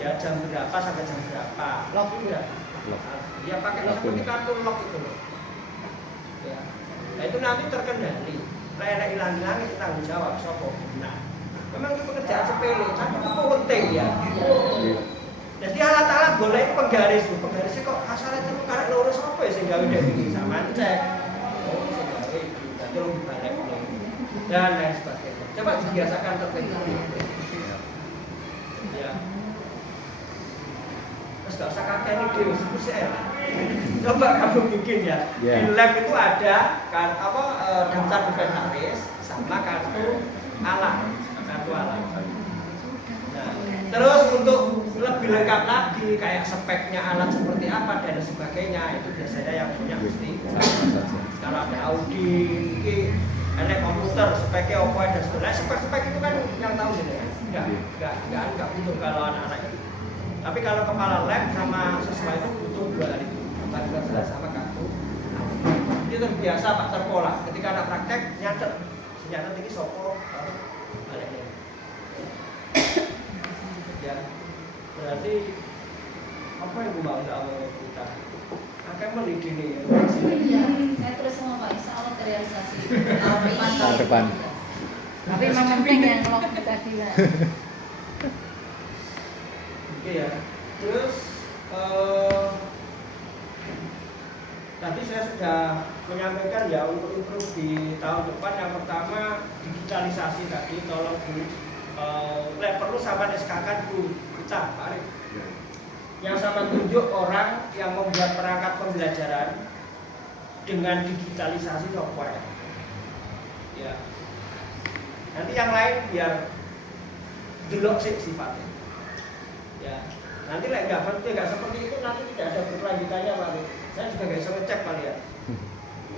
Ya jam berapa sampai jam berapa? Log ya. Log. Ya pakai Log seperti ini. kartu log itu loh. Ya. Nah itu nanti terkendali. Lah enak ilang-ilang itu tanggung jawab sapa? Nah. Memang itu pekerjaan sepele, tapi itu penting ya. Iya. Jadi alat-alat golek itu penggaris, penggarisnya kok asalnya itu karek lurus apa ya sing gawe definisi sama cek. Oh, sing gawe terus dibalik dan lain sebagainya. Coba dibiasakan tertentu. Ya. Terus gak usah kakek ini dewe sih. Coba kamu bikin ya. Ya. Di lab itu ada kan apa daftar inventaris sama kartu alat. Kartu alat. Nah, terus untuk lebih lengkap lagi kayak speknya alat seperti apa dan sebagainya itu biasanya yang punya mesti Sama saja. kalau ada Audi ini ada komputer speknya Oppo dan sebagainya. Spek itu kan yang tahu gitu ya enggak butuh kalau anak-anak itu. Tapi kalau kepala lab sama siswa itu butuh 2 hari sama kartu. Ini terbiasa Pak terpola ketika ada praktek nyatet senjata tinggi sopo balik nih. Ya, berarti apa yang gue mau kita akan melidi nih Saya terus mau Pak, insya Allah terrealisasi. Tahun depan. tapi memang penting yang log tadi Pak. ya. Terus tadi saya sudah menyampaikan ya untuk improve di tahun depan. Yang pertama digitalisasi tadi, tolong Bu, perlu sama SK-kan Bu kita Pak Arif. Yang sama tunjuk orang yang membuat perangkat pembelajaran dengan digitalisasi software. Ya. Nanti yang lain biar delok sih sifatnya. Ya. Nanti nggak seperti itu nanti tidak ada berkelanjutannya Pak Arif. Saya juga nggak bisa ngecek Pak ya.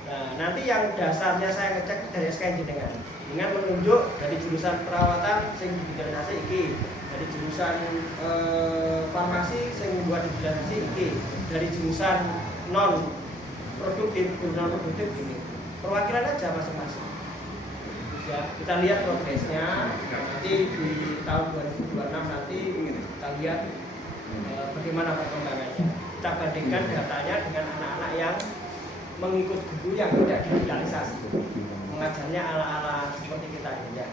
Nah, nanti yang dasarnya saya ngecek dari SK jenengan dengan menunjuk dari jurusan perawatan sing digitalisasi iki, dari jurusan farmasi sing membuat digitalisasi iki, dari jurusan non produktif ini. Perwakilan aja masing-masing. Ya, kita lihat progresnya nanti di tahun 2026 nanti kita lihat bagaimana perkembangannya. Kita bandingkan datanya dengan anak-anak yang mengikut guru yang tidak digitalisasi, mengajarnya ala-ala seperti kita ini ya.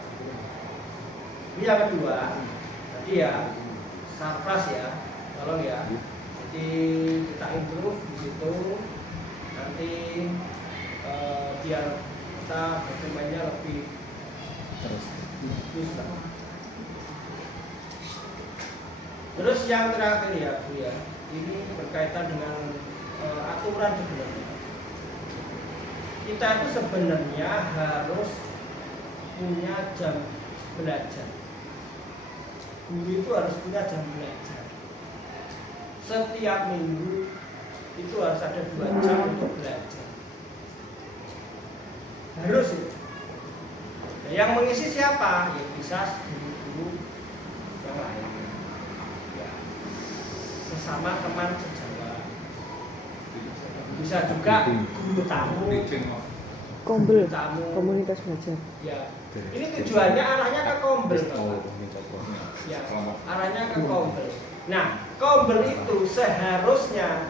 Ini yang kedua, tadi ya sarpras ya, tolong ya. Jadi kita improve di situ, nanti biar kita bermainnya lebih bagus lah. Terus yang terakhir ya Bu ya, ini berkaitan dengan aturan sebenarnya. Kita itu sebenarnya harus punya jam belajar. Guru itu harus punya jam belajar. Setiap minggu itu harus ada 2 jam untuk belajar. Harus itu. Nah, yang mengisi siapa? Ya bisa guru-guru yang lain. Ya. Sesama teman sejawat. Bisa juga guru tamu. Kombel, Tamu. komunitas belajar. Ya. Ini tujuannya arahnya ke Kombel, Bapak. Ya, arahnya ke Kombel. Nah, Kombel itu seharusnya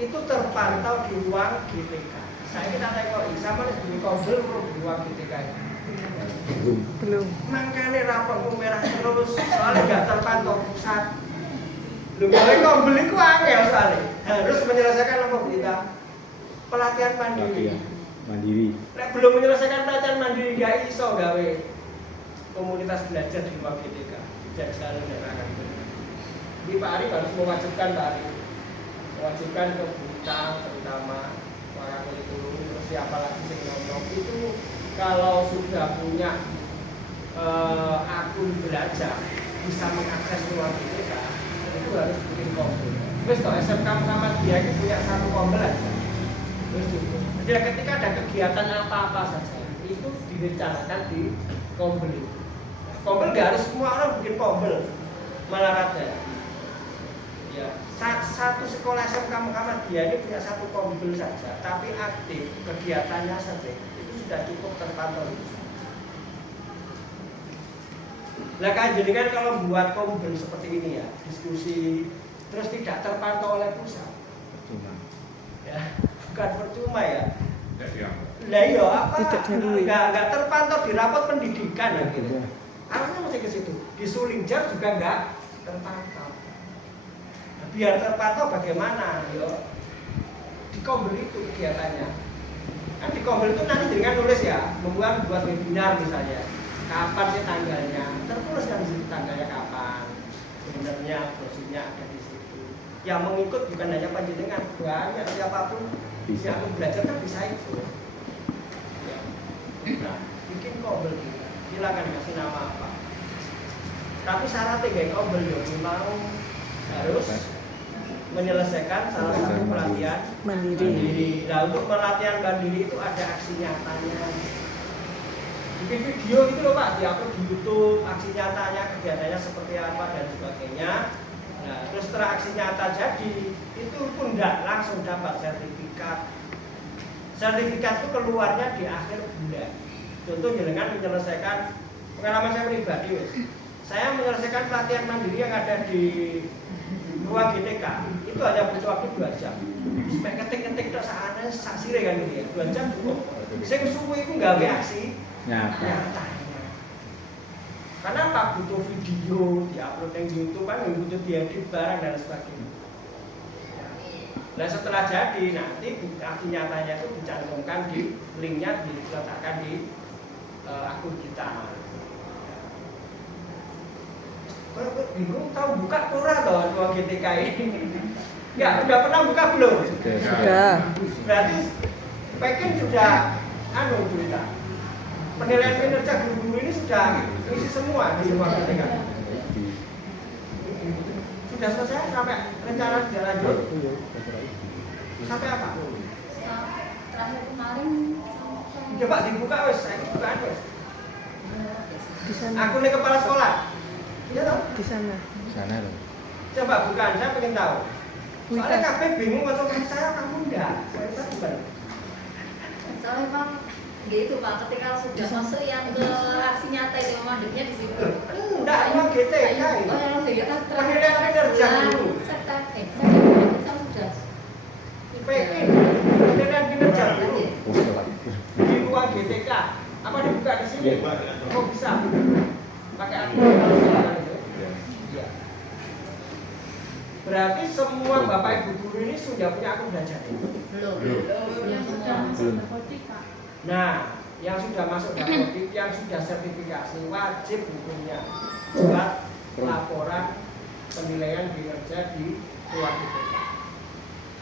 itu terpantau di ruang GTK. Saya kita tengok sama di Kombel di ruang GTK. Belum. Makanya rapor merah terus soalnya nggak terpantau pusat. Lu boleh Kombel itu angel soalnya harus menyelesaikan apa kita pelatihan mandiri. Nek belum menyelesaikan pelatihan mandiri nggak iso gawe komunitas belajar di ruang GTK. Jajaran daerah. Jadi Pak Arif harus mewajibkan Pak Arif, mewajibkan ke Buta terutama para kurikulum, terus siapa lagi yang ngomong itu kalau sudah punya akun belajar bisa mengakses ruang GTK itu harus bikin Kombel. Terus kalau SMK Muhammadiyah itu punya 1 Kombel aja. Terus cukup. Jadi ketika ada kegiatan apa-apa saja itu direncanakan di Kombel itu. Kombel nggak harus semua orang bikin Kombel, malah rada. Ya, satu sekolah SMK Muhammadiyah ini punya 1 Kombel saja, tapi aktif kegiatannya saja itu sudah cukup terpantau. Nah jadi kan kalau buat Kombel seperti ini ya, diskusi terus tidak terpantau oleh pusat, ya bukan percuma ya. Lah iya apa? Nggak terpantau di rapot pendidikan ya gitu. Arahnya mesti ke situ. Di Sulingjab juga nggak terpantau. Nah, biar terpantau bagaimana? Yo, di Kombel itu kegiatannya. Kan di Kombel itu nanti dengan nulis ya, buat webinar misalnya. Kapan sih tanggalnya? Tertulis kan di situ tanggalnya kapan. Sebenarnya brosurnya ada di situ. Yang mengikut bukan hanya panjenengan, banyak siapapun yang belajar kan bisa itu. Ya. Nah, bikin Kombel juga. Silakan kasih nama apa. Tapi syaratnya kayak Kombel ya mau harus menyelesaikan salah satu pelatihan mandiri. Nah untuk pelatihan mandiri itu ada aksi nyatanya. Bikin video gitu loh Pak, diupload di YouTube, aksi nyatanya, kegiatannya seperti apa dan sebagainya. Nah terus setelah aksi nyata jadi, itu pun tidak langsung dapat sertifikat. Sertifikat itu keluarnya di akhir bulan. Contoh dengan menyelesaikan pengalaman saya pribadi, saya menyelesaikan pelatihan mandiri yang ada di ruang GTK itu hanya butuh waktu 2 jam. Sampai ketik-ketik tok sakane sak sire kan gitu ya. 2 jam cukup. Sing suwe iku gawe aksi nyatanya. Karena apa? Butuh video, diupload di YouTube kan, butuh diedit barang dan sebagainya. Nah setelah jadi nanti bukti nyatanya itu dicantumkan di linknya diletakkan di akun kita. Kok bingung tahu buka kurang loh uang GTK ini? Ya udah pernah buka belum? Sudah. Berarti Pekin sudah cerita. Penilaian kinerja guru-guru ini sudah isi semua di ruang GTK. Sudah selesai sampai rencana tidak lanjut. Sampai apa? Terakhir kemarin Coba dibuka wes, saya bukaan wes. Di sana. Akunnya kepala sekolah. Iya toh? Di sana. Sana loh. Coba bukaan, saya pengen tahu. Soalnya kabeh bingung atau saya kamu enggak. Saya bukan. soalnya memang gitu Pak, ketika sudah masuk yang ke aksi nyata itu mandeknya di situ. Enggak, emang GTK ini. Oh, yang GTK Penilaian kinerja dulu. Serta saya sudah. Pekin, penilaian kinerja dulu. Di ruang GTK. Apa dibuka di sini? Kok bisa? Pakai akun kepala sekolah itu. Iya. Berarti semua bapak ibu guru ini sudah punya akun belajar. Belum. Yang sudah masuk terkodik Pak. Nah, yang sudah masuk dapodik, yang sudah sertifikasi wajib hukumnya buat laporan penilaian kinerja di ruang GTK.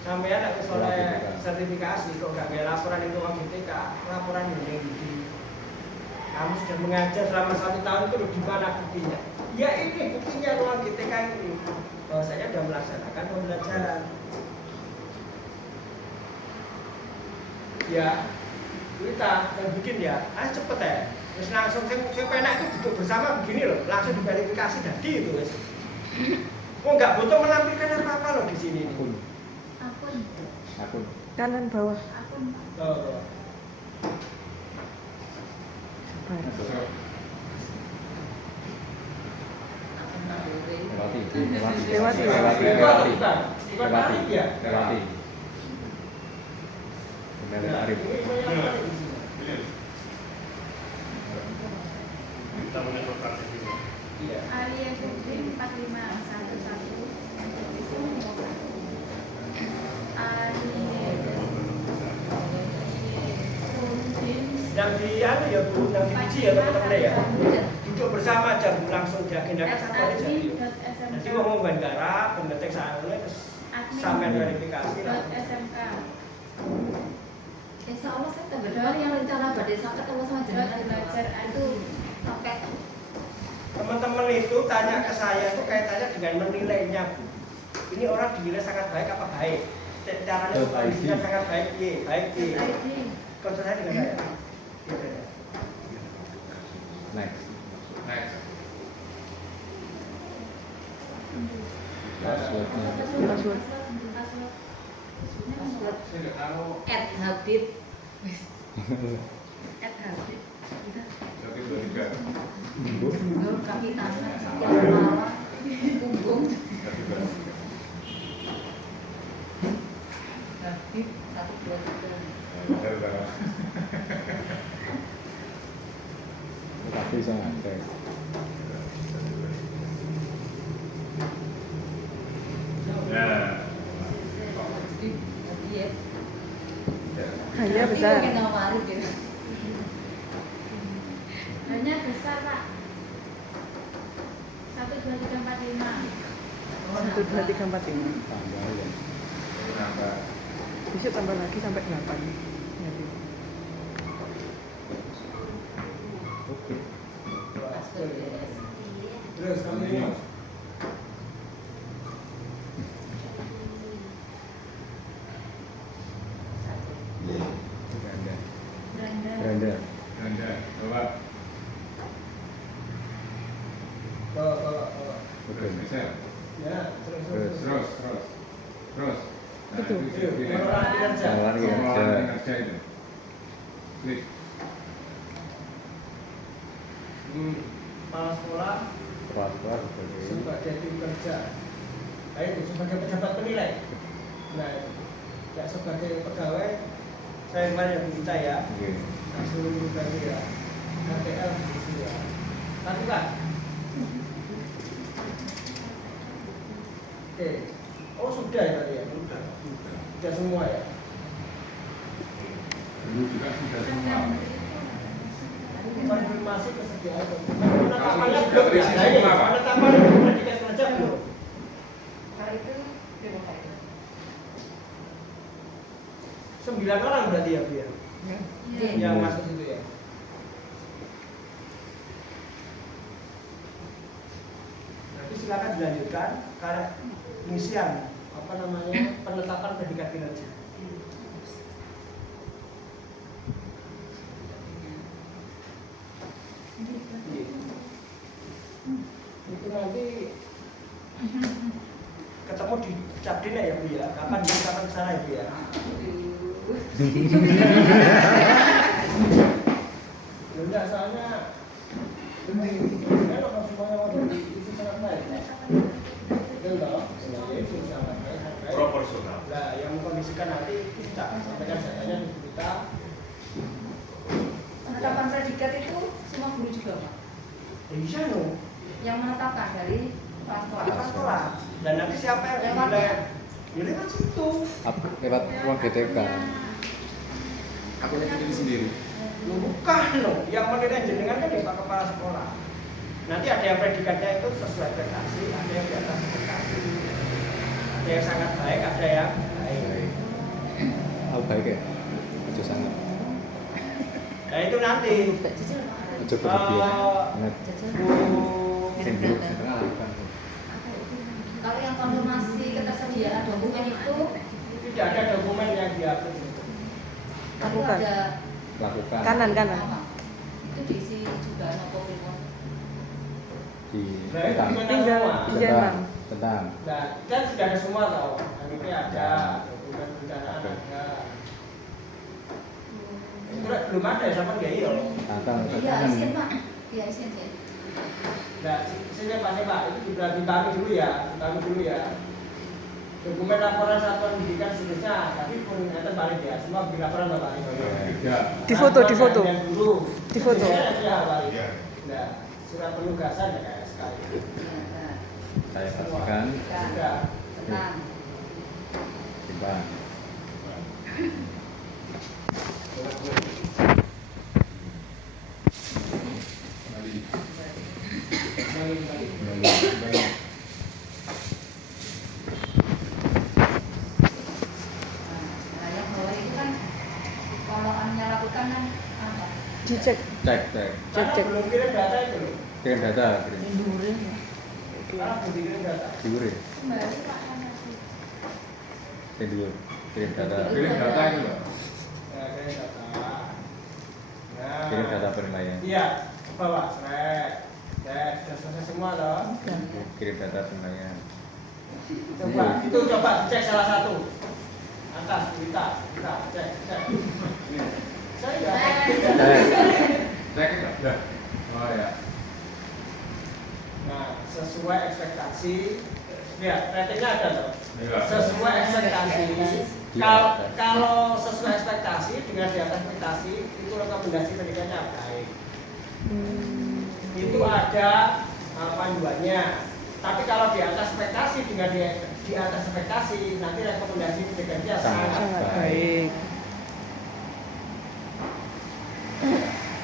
Sampai ada oleh sertifikasi, kok nggak ada laporan itu ruang GTK, laporan ini kamu sudah mengajar selama 1 tahun itu di mana buktinya? Ya ini buktinya ruang GTK ini. Bahwasanya sudah melaksanakan pembelajaran. Ya, kita yang bikin ya, cepet ya. Terus langsung saya penak itu duduk bersama begini loh, langsung diverifikasi jadi itu wes. Kok nggak butuh menampilkan apa-apa loh di sini. Akun. Kanan bawah. Oh. Sabar. Lewati. Bukan Arif ya? Lewati. Kemudian Arif. Kita menetapkan itu. Iya. Arya Jogja 4511. Yang di anu ya Bu, yang di biji ya teman-teman ya. Duduk bersama aja Bu, langsung diagendakan satu hari jadi. Nanti ngomong bandara, pengetik sarungnya terus sampai verifikasi lah. SMK. Insya Allah saya tak berdoa yang rencana badai sampai ketemu sama jenengan Belajar itu sampai Teman-teman itu tanya ke saya itu kaitannya dengan menilainya Bu. Ini orang dinilai sangat baik apa baik? Caranya dinilai sangat baik, iya, baik, iya. Konsul saya dengan saya. Gitu ya. Next. Next. Passwordnya. Password. Habib Habib Jadi 23. kaki tangan yang malah punggung Habib 123. Tapi saya ngantek. Ya. Iya. Hanya besar. Hanya besar Pak. 1 2 3 4 5. 1 2 3 4 5. Tambah ya. Nambah. Besok tambah lagi sampai 8. Nanti. Oke. Terus kamu ini. Beranda. Anda bawa. Terus bisa. Ya, Terus. Terus. Betul. Pengelolaan kinerja. Pengelolaan kinerja. Kinerja itu. Klik. Kepala sekolah Kepala sekolah sebagai sebagai tim kerja. Baik, sebagai pejabat penilai. Nah, ya sebagai pegawai saya kemarin yang minta ya, Oke. seluruh bagian ya, KPL gitu ya. Tapi kan Oke. Oh sudah ya tadi ya? Sudah. Sudah semua ya? Dulu juga sudah semua. Konfirmasi kesediaan. Kalau Penetapannya sudah belum ya? terisi Nah, ini semua, Pak. penetapan predikat kerja belum? Kalau itu demokrasi. 9 orang berarti ya Bu ya? Iya. Yang masuk itu ya? Nanti silakan dilanjutkan karena pengisian apa namanya penetapan predikat kinerja. Itu nanti ketemu di Capdina ya Bu ya? Kapan ke sana ya Bu ya? Enggak, soalnya kalau semuanya mau diisi sangat baik. Betul toh? Itu sangat baik. Proporsional. Nah, yang mengkondisikan nanti kita sampaikan datanya di kita. Penetapan predikat itu semua guru juga, Pak. Bisa no. Yang menetapkan dari Kepala sekolah. Dan nanti siapa yang menilai? Ya lewat situ. Lewat ruang GTK. Aku lihat sendiri. Loh, bukan loh. Yang menilai jenengan kan ya Pak Kepala Sekolah. Nanti ada yang predikatnya itu sesuai ekspektasi, ada yang di atas ekspektasi. Ada yang sangat baik, ada yang baik. Aku baik ya. Itu sangat. Nah itu nanti. Itu berlebihan. Ingat. Bu, Kalau yang konfirmasi ketersediaan dokumen itu tidak ada dokumen yang diatur. tapi Lakukan. ada Lakukan Kanan. apa? Itu diisi juga nopo report. di Nah itu tentang gimana Tinggal semua? di Jerman. tentang Nah kan sudah ada semua tau. NIP ada, dokumen perencanaan ada. Itu belum ada ya sama nggak iya? tentang Iya, izin Pak. Iya, izin ya. Nah, sini Pak, itu dibagi dulu ya, Dokumen laporan satuan pendidikan seterusnya, tapi pun nanti balik ya, semua di laporan balik. Difoto. Difoto. Iya. Nah, surat penugasan ya kayak sekali. saya pastikan Sudah. Tenang. timbang Nah, yang bawah itu kan kalau Anda lakukan kan apa? Dicek. cek Karena Cek. belum kirim data itu loh. kirim data kirim Karena belum dikirim data. diure Kembali Pak Anasi. kirim data Kirim data itu loh. Nah, kirim data. Nah, kirim data penilaian Iya, bawa seret. Sudah selesai semua loh. kirim data penilaian Coba, itu coba cek salah satu. Atas, kita cek. Saya Cek itu. Oh ya. Nah, sesuai ekspektasi. Ya, ratingnya ada loh. Iya. Sesuai ekspektasi. Kalau sesuai ekspektasi dengan di atas ekspektasi itu rekomendasi pendidikannya baik. Itu ada panduannya. Tapi kalau di atas ekspektasi dengan di atas ekspektasi nanti rekomendasi pendidikannya sangat Sangat baik. baik.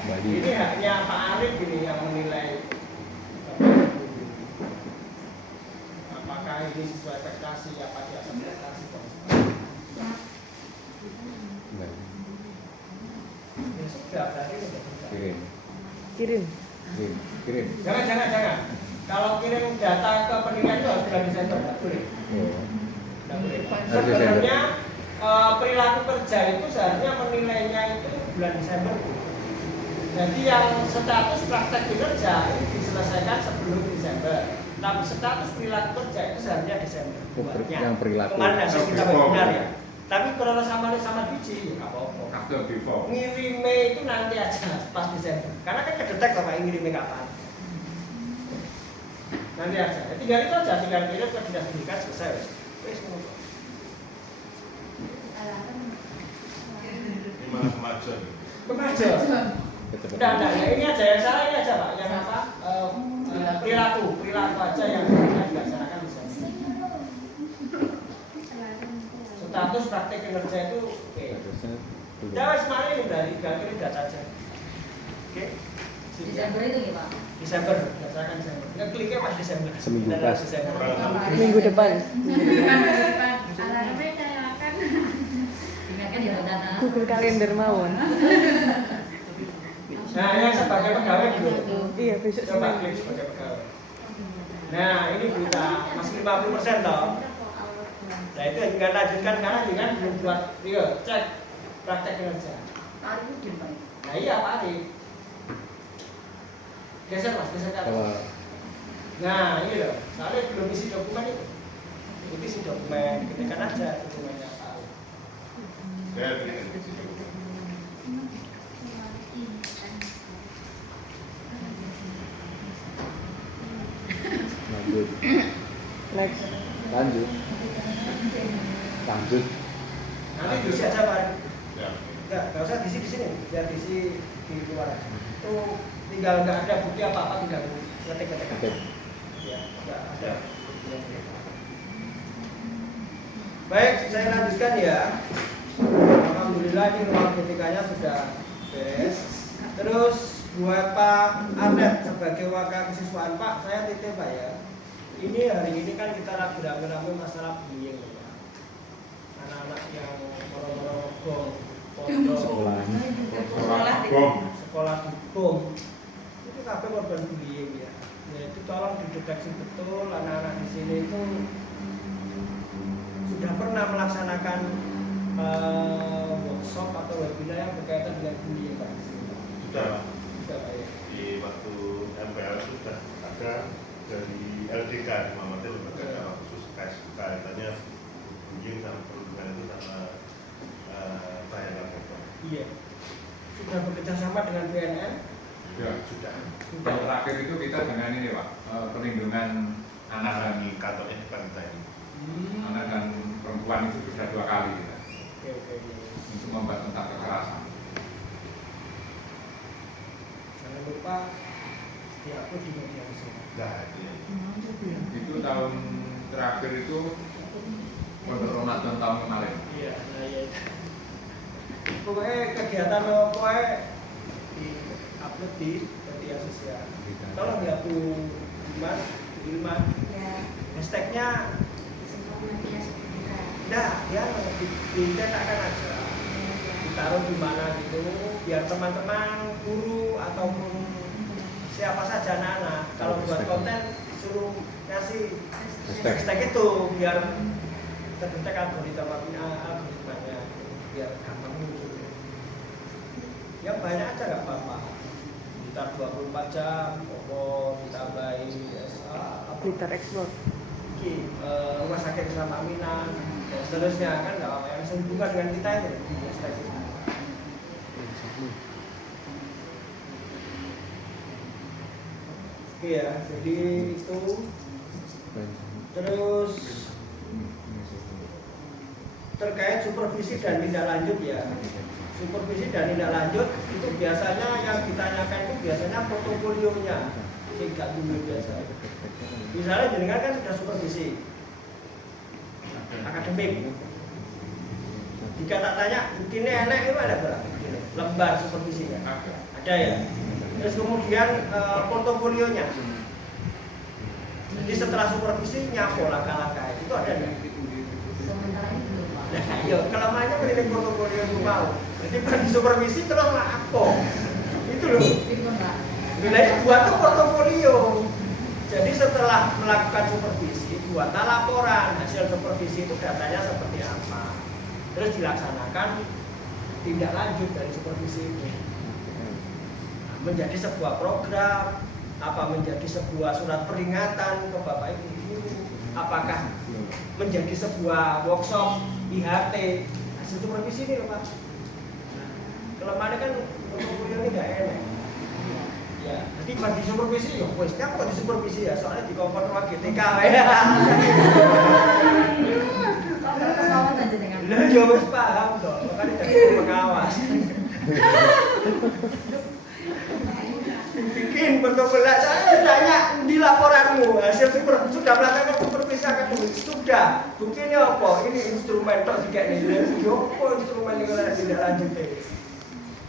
Bali Ini haknya Pak Arif ini yang menilai apakah ini sesuai ekspektasi apa di atas ekspektasi. Bali Ya sudah, berarti sudah. kirim Kirim. Jangan. Kalau kirim data ke penilaian itu harus bulan Desember, tidak boleh. oh Tidak boleh. Harus Desember. Sebenarnya perilaku kerja itu seharusnya menilainya itu bulan Desember. Jadi yang status praktek kinerja itu diselesaikan sebelum Desember. Tapi status perilaku kerja itu seharusnya Desember. Oh, Buatnya. yang perilaku. Kemarin hasil kita Oh, benar ya. Tapi kalau sama biji ya nggak apa-apa. After before. Ngirimnya itu nanti aja pas Desember. Karena kan kedetek loh Pak ngirimnya kapan. Nanti aja. Ya, tinggal itu aja, tinggal kirim ke dinas pendidikan selesai. Wes ngono. Ini malah kemajuan. Kemajuan. Enggak, ya ini aja yang salah ini aja Pak, yang apa? Perilaku aja yang dilaksanakan di sana. status praktek kinerja itu oke. Statusnya belum. Ya semuanya ini berarti ini data aja. Oke. Desember itu ya Pak. Desember, berdasarkan Desember. Ngekliknya pas Desember. Seminggu Beneran pas. Desember. Minggu depan. Alarmnya nyalakan. Ingatkan ya Mbak Tana. Google Kalender mawon. Nah, yang sebagai pegawai dulu. Iya, besok Coba Senin. klik sebagai pegawai. Nah, ini berita masih 50% toh. Nah, itu tinggal lanjutkan karena jangan belum buat cek praktek kinerja. Hari itu Pak. Nah, iya Pak Ari. Geser Mas, geser ke atas. Kalau Nah, ini loh. Soalnya belum isi dokumen itu. Itu isi dokumen, ketikkan aja dokumennya Pak Ari. Saya berikan di situ. lanjut, Next. lanjut, lanjut. Nanti diisi aja Pak Ari. Ya. Nggak usah diisi di sini, biar diisi di luar aja. Itu tinggal nggak ada bukti apa-apa, tinggal ngetik-ngetik aja. Oke. Ya, nggak ada. Baik, saya lanjutkan ya. Alhamdulillah ini ruang BPK-nya sudah beres. Terus buat Pak Arnet sebagai wakil kesiswaan Pak, saya titip Pak ya. Ini hari ini kan kita lagi rame-rame masalah bullying ya. Anak-anak yang moro-moro bom, pondok, sekolah bom, itu kabeh korban bullying ya. Ya itu tolong dideteksi betul anak-anak di sini itu sudah pernah melaksanakan workshop atau webinar yang berkaitan dengan bullying Pak. Sudah. Sudah Pak ya. Di waktu MPL sudah ada dari LDK Muhammadiyah Lembaga Dakwah Khusus kaitannya bullying sama perundungan itu sama tayangan korban. Iya. Sudah bekerja sama dengan BNN. Sudah. Yang terakhir itu kita dengan ini Pak, perlindungan anak dan Di kantornya di Pantai. anak dan perempuan itu sudah 2 kali kita Oke. untuk membahas tentang kekerasan. Jangan lupa diupload di media sosial. Nah, ini Itu tahun terakhir itu Pondok Ramadan tahun kemarin. Iya, nah iya. Pokoknya kegiatan pokoknya di upload di media sosial. Tolong dihapus Ilman. Hashtagnya nah ya dicetakkan aja, ditaruh di mana gitu, biar teman-teman guru ataupun siapa saja anak-anak kalau buat konten suruh ngasih hashtag itu biar terdetek algoritmanya, biar gampang muncul. Ya banyak aja nggak apa-apa. Kita 24 jam, pokok ditambahin Twitter Explore. rumah sakit bersama Aminah dan seterusnya kan nggak apa-apa yang sehubungan dengan kita itu hashtag itu. Iya, jadi itu terus terkait supervisi dan tindak lanjut ya. Supervisi dan tindak lanjut itu biasanya yang ditanyakan itu biasanya portofolionya, tidak dulu biasa. Misalnya jenengan kan sudah supervisi akademik. Jika tak tanya, buktinya enak itu ada berapa? Lembar supervisi kan? Ada ya. Terus kemudian portofolionya. Jadi setelah supervisi nyapo langkah-langkah itu ada nggak? Sementara ini belum Pak. Nah, iya, kelemahannya menilai portofolio itu mau. Jadi di supervisi terus apa? Itu loh. Itu Pak. Nilai buat tuh portofolio. Jadi setelah melakukan supervisi, buatlah laporan hasil supervisi itu datanya seperti apa. Terus dilaksanakan tindak lanjut dari supervisi itu. Menjadi sebuah program, apa menjadi sebuah surat peringatan ke Bapak Ibu guru, apakah menjadi sebuah workshop IHT hasil supervisi ini loh Pak. Kelemahannya kan portofolio ini nggak enak. Ya, jadi pas di supervisi ya wes kan kok di supervisi ya soalnya di kompor ruang GTK ya. Kawan aja dengan. Lah ya wes paham toh, makanya jadi pengawas. Bikin portofolio saya tanya di laporanmu hasil sudah melakukan supervisi analisis akademik sudah. Buktinya apa? Ini instrumen tok juga nih. Apa instrumen yang harus tidak lanjut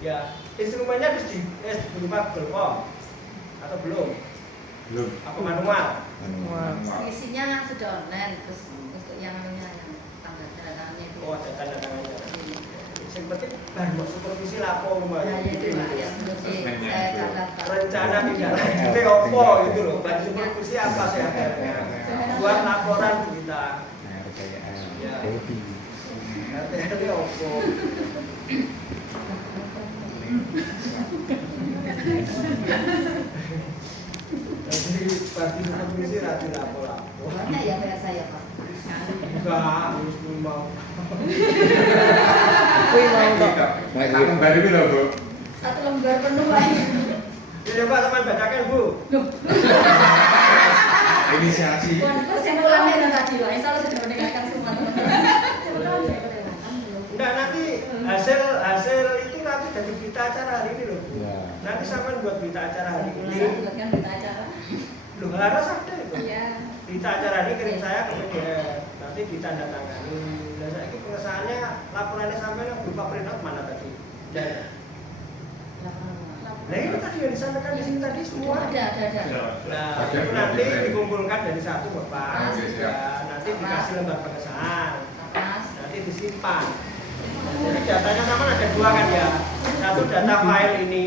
ya? Instrumennya berupa Google Form atau belum? Belum. Apa manual? Wah. Isinya sudah online, terus untuk yang tanda tangannya itu. Oh, ada tanda tangannya. Yang penting baru supervisi lapo rumah. Nah, ya itu Pak, yang belum saya catat. Rencana tidak lanjut opo itu loh. Baru supervisi apa sih? Buat laporan kita. Nah, kekayaan Ya. hobi. Nanti opo. Jadi bagi supervisi rati lapo-lapo. Banyak ya kayak saya Pak. Enggak, harus mau. Kuwi mau kok. Tak kembali itu loh, Bu. Satu lembar penuh Pak. Ya Pak, teman bacakan Bu. Inisiasi. Kesimpulannya itu tadi Pak, insya Allah sudah mendengarkan semua teman-teman. Enggak, nanti hasil itu nanti dari berita acara hari ini loh. Ya. Nanti sampai buat berita acara hari ini. Saya buatkan berita acara. Loh, harus ada itu. Iya. Berita acara ini kirim saya ke PDF. Nanti ditandatangani. Dan saya ini pengesahannya laporannya sampai yang berupa printout mana tadi? Dan nah itu tadi yang disampaikan di sini tadi semua. Ada. Nah, Ada, itu nanti ada. dikumpulkan dari satu Bapak. Oke, Ya, nanti dikasih lembar pengesahan. Mas, Nanti disimpan. Jadi datanya sama ada dua kan ya. Satu data file ini.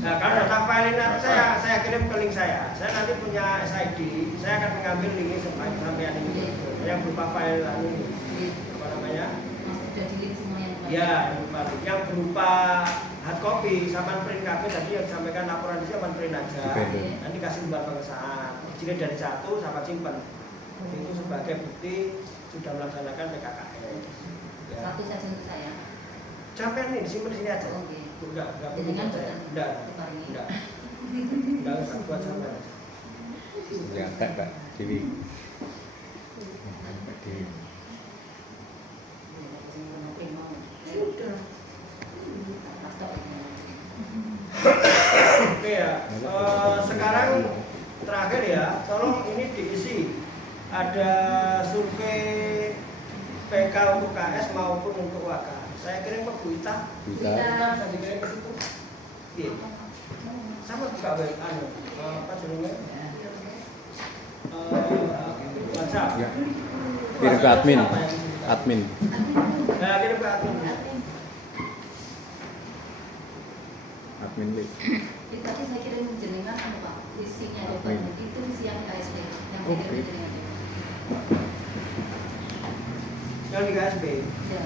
Nah, kalau data file ini nanti saya kirim ke link saya. Saya nanti punya SID. Saya akan mengambil link ini sampai ini. Yang berupa file ini. Apa namanya? Mas sudah di-link semua yang kemarin. Ya, yang berupa hard copy sama print KP tadi yang disampaikan laporan di sini sama print aja. Oke. Nanti kasih lembar pengesahan. Jadi dari satu sama simpan. Itu sebagai bukti sudah melaksanakan PKKS. Ya. Satu saja untuk saya. Sampai nih disimpan di sini aja. Oke. Enggak Jadi perlu kan buat saya. bukan Enggak. tukar ini. Enggak usah buat sampai. Ya, tak Pak. Dewi. Pak Dewi. Oke ya. Sekarang terakhir ya, tolong ini diisi. Ada survei PK untuk KS maupun untuk WK. Saya kirim ke Bu Ita. Bisa. Bisa dikirim ke situ. Iya. Sama juga apa judulnya? WhatsApp. Ya. Kirim ke admin. Admin. Nah, kirim ke admin. Admin link. Jadi tadi saya kirim jenengan kan Pak, isinya ada Oke. banyak. Itu isi yang KSP yang saya kirim Oke. jenengan. Yang di KSB. Ya.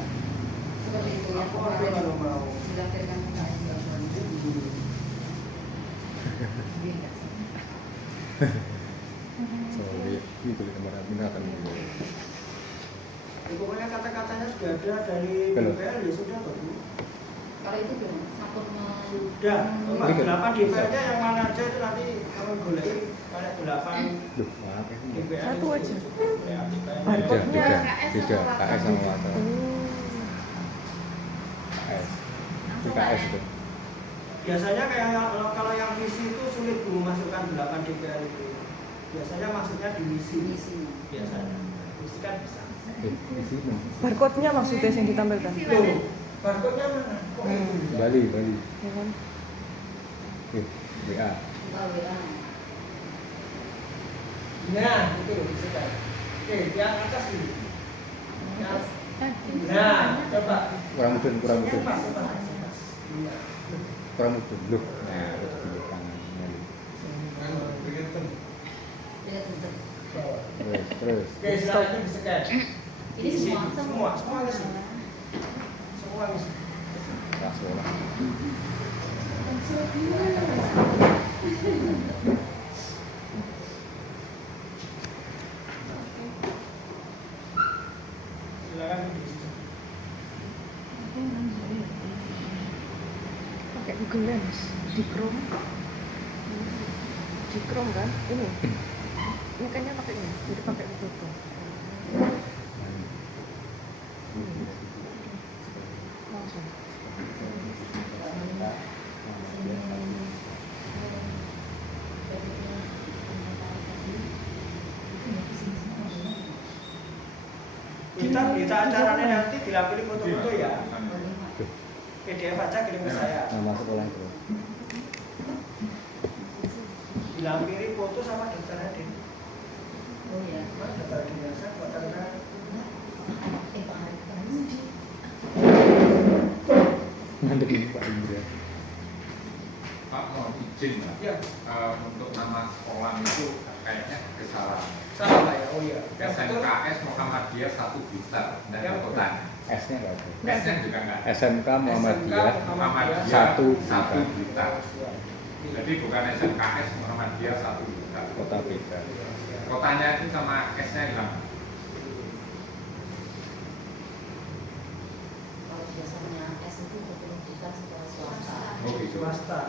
Seperti itu yang Aku kemarin kalau mau. dilampirkan ke KSP. Sorry, ini tulis nomor admin akan Ya, pokoknya kata-katanya sudah ada dari Belum. DPR ya sudah Pak Bu. Kalau itu belum sakut Sudah. Pak, Ini kan- 8 DPR-nya yang mana aja itu nanti kamu golek kayak 8 Duh, maaf ya. DPR. Satu itu. aja. Ya, DPR. Beda, Barcode-nya. beda. KS sama WATA. KS. Itu KS itu. Biasanya kayak kalau yang visi itu sulit Bu memasukkan 8 DPR itu. Biasanya masuknya di misi. Biasanya. Visi kan bisa. Di sini. Barcode-nya maksudnya yang ditampilkan. Tuh, barcode-nya mana? Kok itu? Bali, Bali. Ya kan? WA. WA. Nah, itu bisa kan. Oke, yang atas ini. Yang- Nah, coba. Kurang mudun, kurang mudun. Yang pas, pas. Iya. Kurang mudun. Loh. Nah, itu di tangan. Dia tutup. Terus. Oke, silakan di-scan. Ini semua Semua ngisi. Semua ngisi. Pas sekolah. Silakan diisi. Pakai Google Lens di Chrome. Di Chrome kan? Ini. Ini kayaknya pakai ini. Jadi pakai Google Chrome. Langsung. Berita acaranya nanti dilampiri foto-foto ya. PDF aja kirim ke saya. Nama sekolah itu. Dilampiri foto sama daftar hadir. Oh iya. Daftar hadir biasa, karena Pak Arif kan. Nanti Pak Indra. Pak mau izin Pak. ya Untuk nama sekolah itu kayaknya kesalahan. salah Pak ya. Oh iya. Yang betul SMKS Muhammadiyah 1 Blitar dan Yang kotanya. S-nya nggak ada. S-nya juga enggak ada. SMK Muhammadiyah Muhammadiyah Satu 1 Blitar. Jadi bukan SMKS Muhammadiyah 1 Blitar. Kota Blitar. Kotanya itu sama S-nya hilang. Kalau biasanya S itu 20 juta sekolah swasta. Oh gitu. swasta.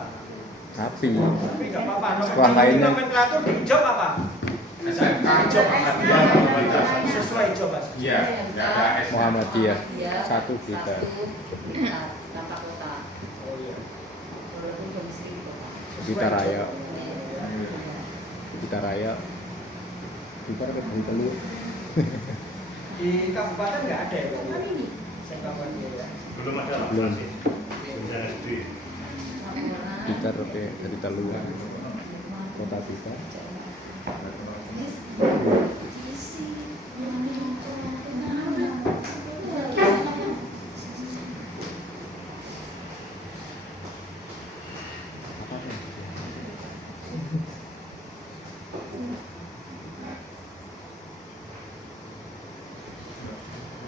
Tapi Tapi nggak apa-apa. Sekolah lainnya. Nomenklatur di job apa? SMK Job Muhammadiyah. sesuai job Mas. Iya, enggak ada S-nya. Muhammadiyah 1 Blitar. Tanpa kota. Oh iya. Walaupun domisili di kota. Blitar Raya. Ya. Blitar Raya. Blitar ke Bengkulu. Di kabupaten nggak ada ya Pak? Ini. Saya kabupaten ya. Belum ada lah Belum. masih. Bisa SD. Blitar dari Telu. Kota Blitar.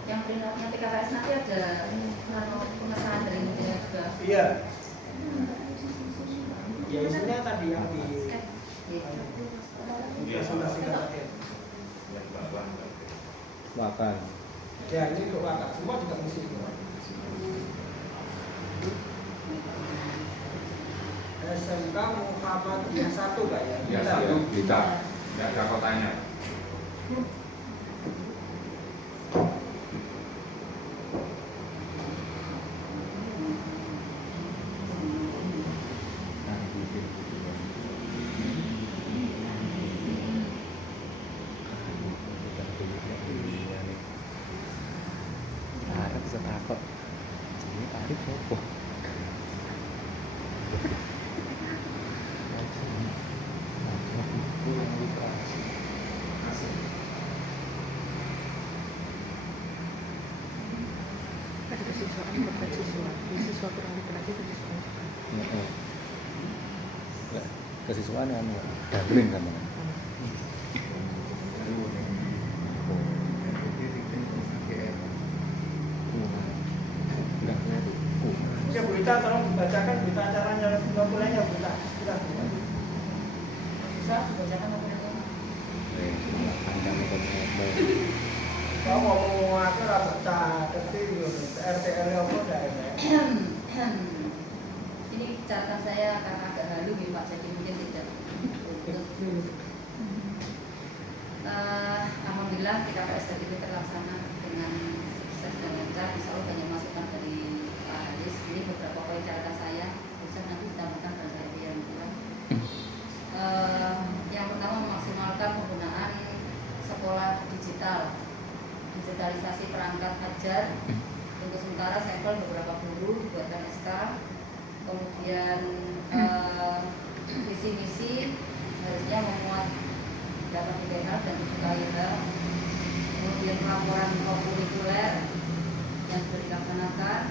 Yang peringkatnya PKKS nanti ada pengesahan dari media juga. Iya. Ya isinya tadi yang di presentasikan tadi. Yang bawah. Makan. Ya ini untuk kakak semua juga mesti. SMK Muhammadiyah 1 Pak ya? Ya Blitar, 1 Blitar. Enggak ada kotanya. Arep bisa takut. Jadi Arif opo? Ada kesiswaan bukan siswa. Siswa kurang literasi itu siswa. Kesiswaan kan dablin kan. Ya berita tolong dibacakan berita acaranya mulainya berita. Berita. Bisa dibacakan apa itu? Kalau mau ngomong aku baca tapi RTL apa enggak ya? Ini catatan saya karena agak halu nih Pak, jadi mungkin tidak. Alhamdulillah PKKS tadi itu terlaksana dengan sukses dan lancar. Insya Allah banyak masukan dari Pak Haris. Ini beberapa poin catatan saya. Bisa nanti ditambahkan pada saya yang kurang. Yang pertama memaksimalkan penggunaan sekolah digital, digitalisasi perangkat ajar. Untuk sementara sampel beberapa guru dibuatkan SK. Kemudian visi misi harusnya memuat data PDH dan 7 KIH. Kemudian pelaporan kurikuler yang sudah dilaksanakan.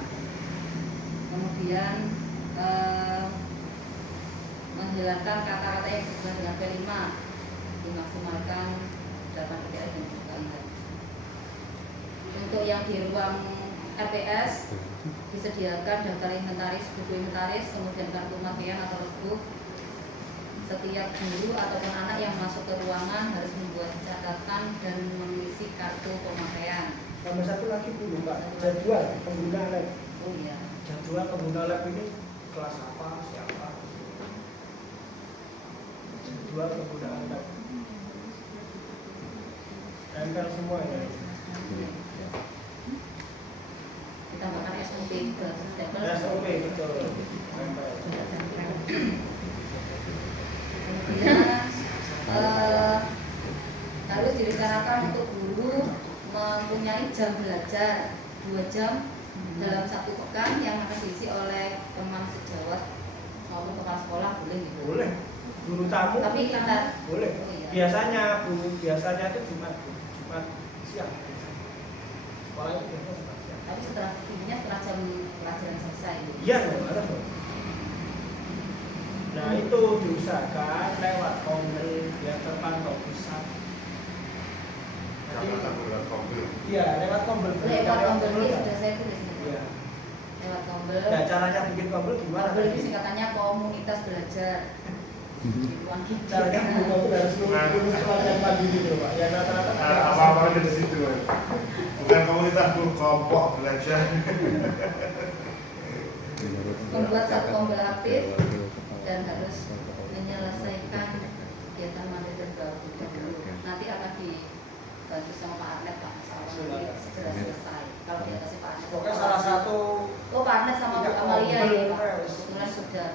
Kemudian menghilangkan kata-kata yang sesuai dengan P5, dimaksimalkan data PDH dan 7 KIH. Untuk yang di ruang RPS disediakan daftar inventaris, buku inventaris, kemudian kartu pakaian atau regu. Setiap guru ataupun anak yang masuk ke ruangan harus membuat catatan dan mengisi kartu pemakaian. Tambah satu lagi dulu Pak, jadwal pengguna lab. Oh iya. Jadwal pengguna lab ini kelas apa, siapa? Jadwal penggunaan lab. Tempel semua ya. Ditambahkan SOP juga. SOP betul. Tempel. Kemudian harus direncanakan untuk guru mempunyai jam belajar 2 jam dalam 1 pekan yang akan diisi oleh teman sejawat maupun kepala sekolah boleh gitu. Boleh. Guru tamu. Tapi kita boleh. Oh, iya. Biasanya itu Jumat siang. Sekolah itu biasanya Jumat siang. Tapi setelah jam pelajaran selesai gitu. Iya, ada. Nah itu diusahakan lewat komel biar terpantau pusat. Jakarta berat mobil. Iya, lewat komel. Lewat tombol ini sudah saya tulis. Iya. Lewat tombol. Nah, caranya bikin komel gimana? Tombol itu singkatannya komunitas belajar. Uang kita. Caranya bikin komel harus lulus pelajaran pagi gitu, Pak. Ya rata-rata. Apa-apa di situ. Bukan komunitas kelompok belajar. Membuat satu tombol aktif dan harus menyelesaikan kegiatan materi baru dulu. Nanti akan dibantu sama Pak Arnet, Pak. Nanti segera selesai. Kalau di atasnya Pak Arnet. Pokoknya salah satu. Oh, Pak Arnet sama Bu Tidak Amalia tombol, ini, Pak. ya. Kebetulan sudah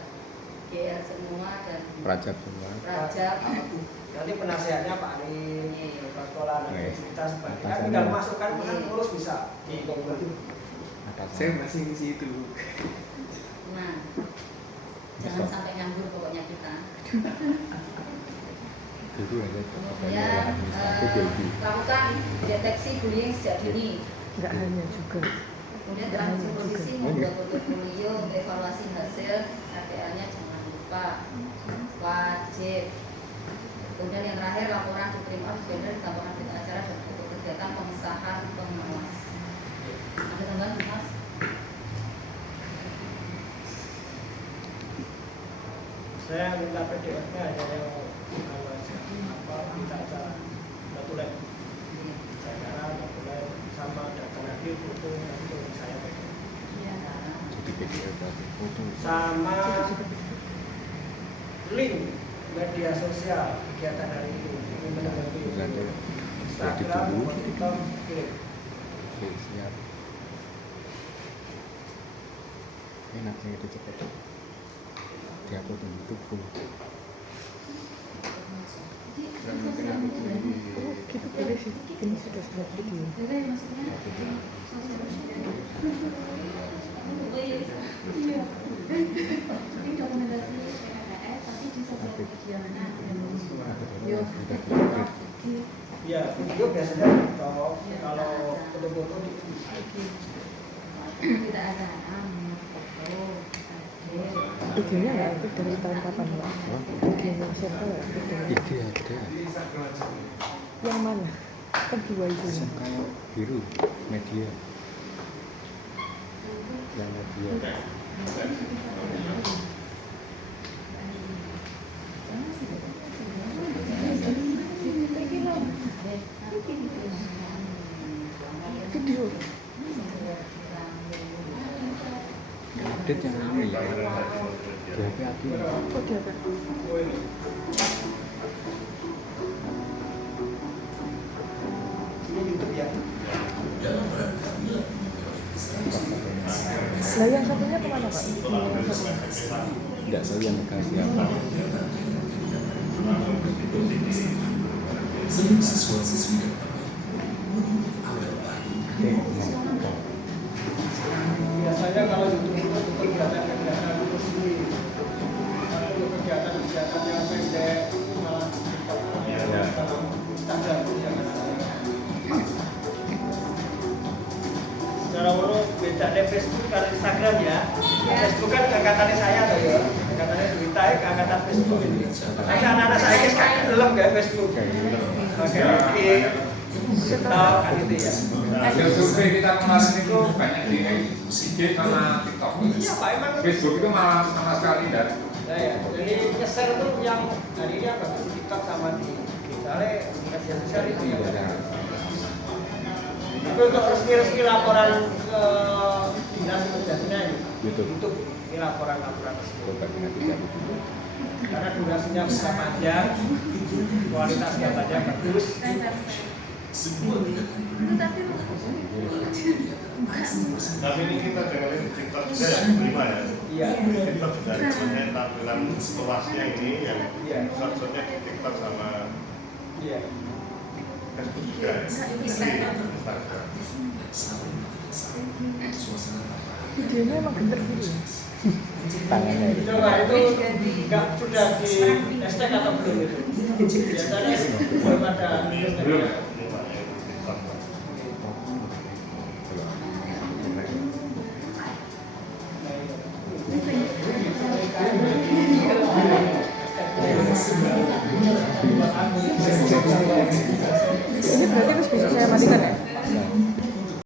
GR semua dan Prajab semua. Prajab. Nanti penasihatnya Pak Arin, Pak Sekolah, Oke. kita sebagai kan Atasannya. tinggal masukkan kan ngurus bisa di komel. Saya masih di situ. Nah, jangan sampai nganggur pokoknya kita. Itu aja. Kemudian lakukan deteksi bullying sejak dini. Nggak hanya juga. Kemudian terakhir posisi membuat portofolio untuk evaluasi hasil KPA-nya jangan lupa wajib. Kemudian yang terakhir laporan diterima di banner ditambahkan berita acara dan foto kegiatan pengesahan pengawas. Ada tambahan Mas? Saya minta PDF-nya hanya yang apa kita acara tulen. Saya kira tulen sama data nanti foto nanti kalau saya pakai. Iya. Jadi PDF berarti foto. Sama link media sosial kegiatan hari ini. Ini menanggapi Instagram, TikTok, kirim. Oke, siap. Enak sih itu cepet. Dia foto itu full. Oh, gitu boleh sih. Ini sudah buat video. Ya, video biasanya TikTok, kalau foto-foto di Tidak ada foto. Videonya nggak aktif dari tahun kapan, Mbak? Videonya siapa nggak aktif dari Ide ada. yang mana? Kan 2 itu. Kayak biru media. Yang media. Video. Update yang ini ya. Di HP aku. Oh, dia kan. ini YouTube ya. Nah, yang satunya kemana, Pak? Yang satunya. Tidak tahu yang megang siapa. Biasanya kalau YouTube itu untuk kegiatan-kegiatan resmi, untuk kegiatan-kegiatan yang pendek itu malah TikTok, dalam Instagram yang secara umum beda deh Facebook kalau Instagram ya. Facebook kan angkatannya saya tuh ya, angkatannya Twitter, angkatan Facebook ini. Makanya anak-anak saya sekarang belum kayak Facebook, pakai LinkedIn, TikTok kan itu ya. Hasil survei kita kemarin itu banyak di IG sama TikTok. Iya Pak, emang Facebook itu malah sama sekali tidak. nah, ya. Jadi nge-share tuh yang hari ini apa di TikTok sama di misalnya media sosial itu yang ada. Tapi untuk resmi laporan ke dinas imigrasinya ini YouTube. ini laporan-laporan resmi. Coba dengan tidak itu. Karena durasinya bisa panjang, kualitas datanya bagus. Tapi ini kita dengerin TikTok juga yang kelima ya. Iya. TikTok juga sebenarnya tampilan luasnya ini yang Iya. short-shotnya di TikTok sama Iya. Facebook juga ya. Instagram. Videonya emang bener gitu ya. tangannya itu. Coba itu nggak sudah di hashtag atau belum itu? Biasanya belum ada hashtag. Belum. Ini Pak, ya, itu TikTok, Pak. Ini berarti harus bisa saya matikan ya?